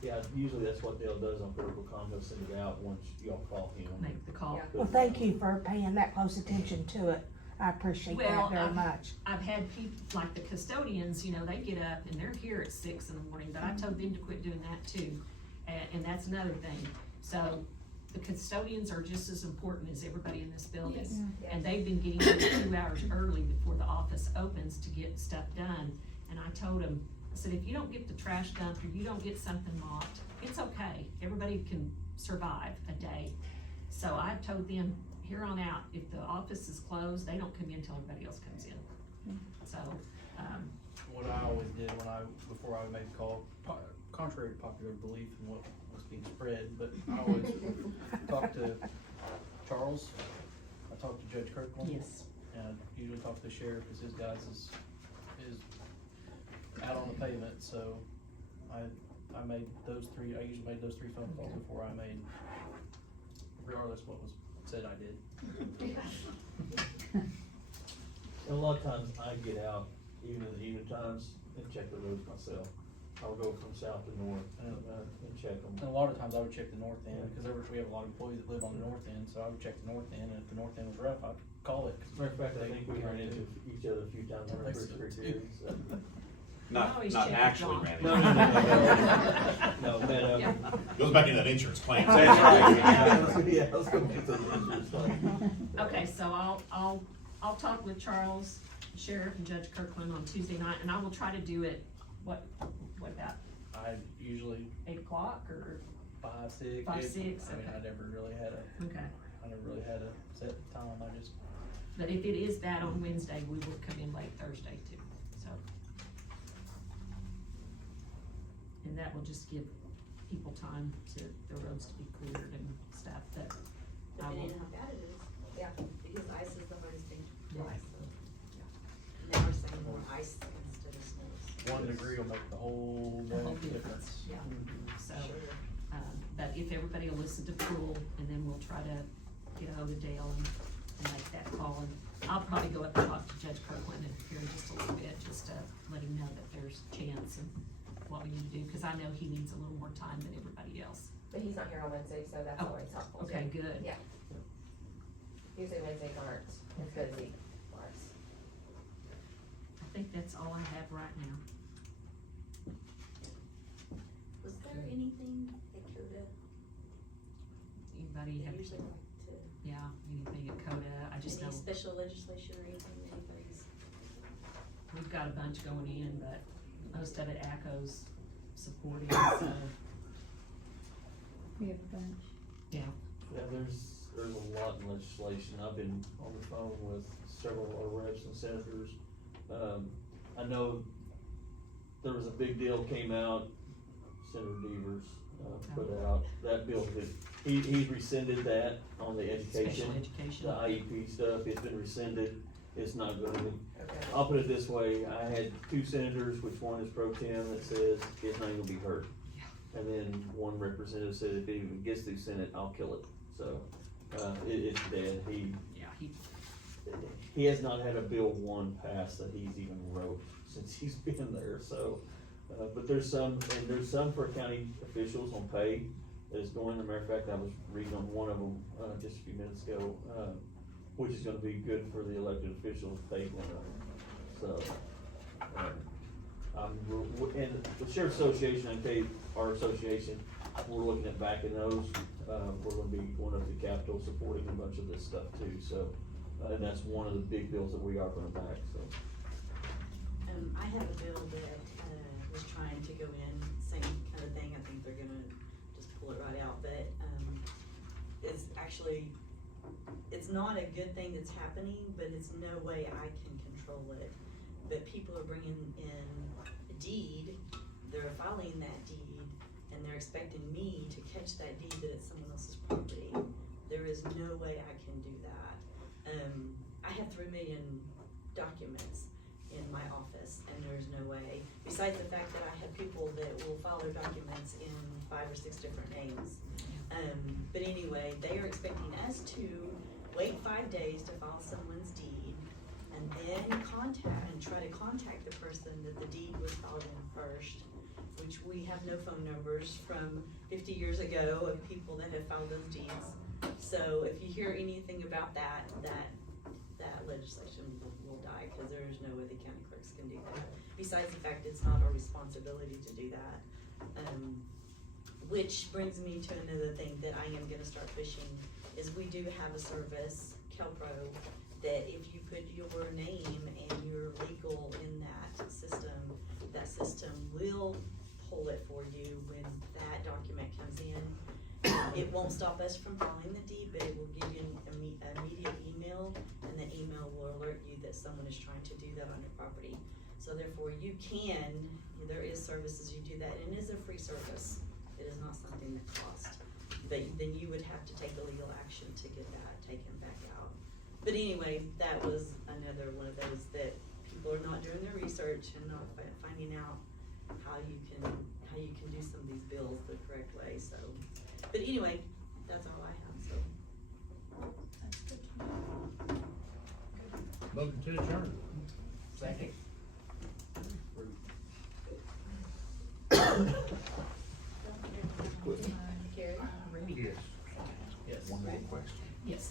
Yeah, usually that's what Dale does on Critical Com, he'll send it out once y'all call him. Make the call. Yeah. Well, thank you for paying that close attention to it. I appreciate Well, that very much. I've had people, like the custodians, they get up and they're here at 6 in the morning, but I told them to quit doing that too. And that's another thing. So the custodians are just as important as everybody in this building. Yes. And they've been getting here 2 hours early before the office opens to get stuff done. And I told them, I said, if you don't get the trash dumped or you don't get something mopped, it's okay. Everybody can survive a day. So I told them, here on out, if the office is closed, they don't come in until everybody else comes in. So, What I always did before I made the call, contrary to popular belief and what was being spread, but I always talk to Charles, I talk to Judge Kirkland. yes. And I usually talk to the sheriff, cause his guys is out on the pavement, so I usually made those three phone calls before I made, regardless what was said I did. And a lot of times I get out, even in the evening times, and check the roads myself. I'll go from south to north and check them. And a lot of times I would check the north end, because we have a lot of employees that live on the north end, so I would check the north end, and if the north end was rough, I'd call it. Matter of fact, I think we ran into each other a few times on our first career, so. I always Not check actually, John. Randy. No, but, Yeah. Goes back into that insurance claim. That's right. Yeah, let's go get those insurance claims. Okay, so I'll talk with Charles, Sheriff and Judge Kirkland on Tuesday night, and I will try to do it, what about I usually 8 o'clock or? 5, 6. 5, 6, I mean, okay. I never really had a set time, But if it is bad on Wednesday, we will come in late Thursday too, so. And that will just give people time to, the roads to be cleared and stuff, that I will. Depending on how bad it is. Yeah. Because ice is the hardest thing to Right. fix, so. Now we're saying more ice instead of snow. 1 degree will make the whole The whole difference. Yeah, so, Sure. but if everybody will listen to Pool, and then we'll try to get ahold of Dale and make that call, and I'll probably go up and talk to Judge Kirkland here in just a little bit, just to let him know that there's chance and what we need to do, cause I know he needs a little more time than everybody else. But he's not here on Wednesday, so that's Oh, always helpful too. Okay, good. Yeah. Usually Wednesdays aren't as busy for us. I think that's all I have right now. Was there anything at CODA? Anybody have, Usually like to, yeah, anything at CODA, I just know any special legislation or anything, anybody's? we've got a bunch going in, but most of it ACO's supporting, so, We have a bunch. yeah. Yeah, there's a lot in legislation. I've been on the phone with several of our reps and senators. I know there was a big deal came out, Senator Devers, put out, that bill, he's rescinded that on the education. Special education. The IEP stuff, it's been rescinded, it's not gonna be. Okay. I'll put it this way, I had 2 senators, which one is pro tem, that says it's not gonna be heard. And then one representative said if it even gets through Senate, I'll kill it, so, it's dead, he has not had a bill 1 passed that he's even wrote since he's been there, so, But there's some for county officials on pay that is going, as a matter of fact, I was reading on one of them, just a few minutes ago, which is gonna be good for the elected officials pay going up. So, and the Sheriff's Association, I tell you, our association, we're looking at backing those. We're gonna be going up to Capitol supporting a bunch of this stuff too, so, and that's one of the big bills that we are gonna back, so. I have a bill that, was trying to go in, same kind of thing, I think they're gonna just pull it right out, but, it's actually, it's not a good thing that's happening, but it's no way I can control it. But people are bringing in a deed, they're filing that deed, and they're expecting me to catch that deed that it's someone else's property. There is no way I can do that. I have 3 million documents in my office, and there's no way, besides the fact that I have people that will file their documents in 5 or 6 different names. But anyway, they are expecting us to wait 5 days to file someone's deed, and then try to contact the person that the deed was filed in first, which we have no phone numbers from 50 years ago of people that have filed those deeds. So if you hear anything about that legislation will die, because there is no way the county clerks can do that. Besides the fact it's not our responsibility to do that. Which brings me to another thing that I am gonna start pushing, is we do have a service, Kelpro, that if you put your name and you're legal in that system will pull it for you when that document comes in. It won't stop us from filing the deed, but it will give you an immediate email, and the email will alert you that someone is trying to do that on your property. So therefore there is services you do that, and it is a free service. It is not something that costs. But then you would have to take a legal action to get that taken back out. But anyway, that was another one of those that people are not doing their research and not finding out how you can do some of these bills the correct way, so. But anyway, that's all I have, so. Motion to adjourn. Second. Carrie? Yes. Yes. One more question. Yes.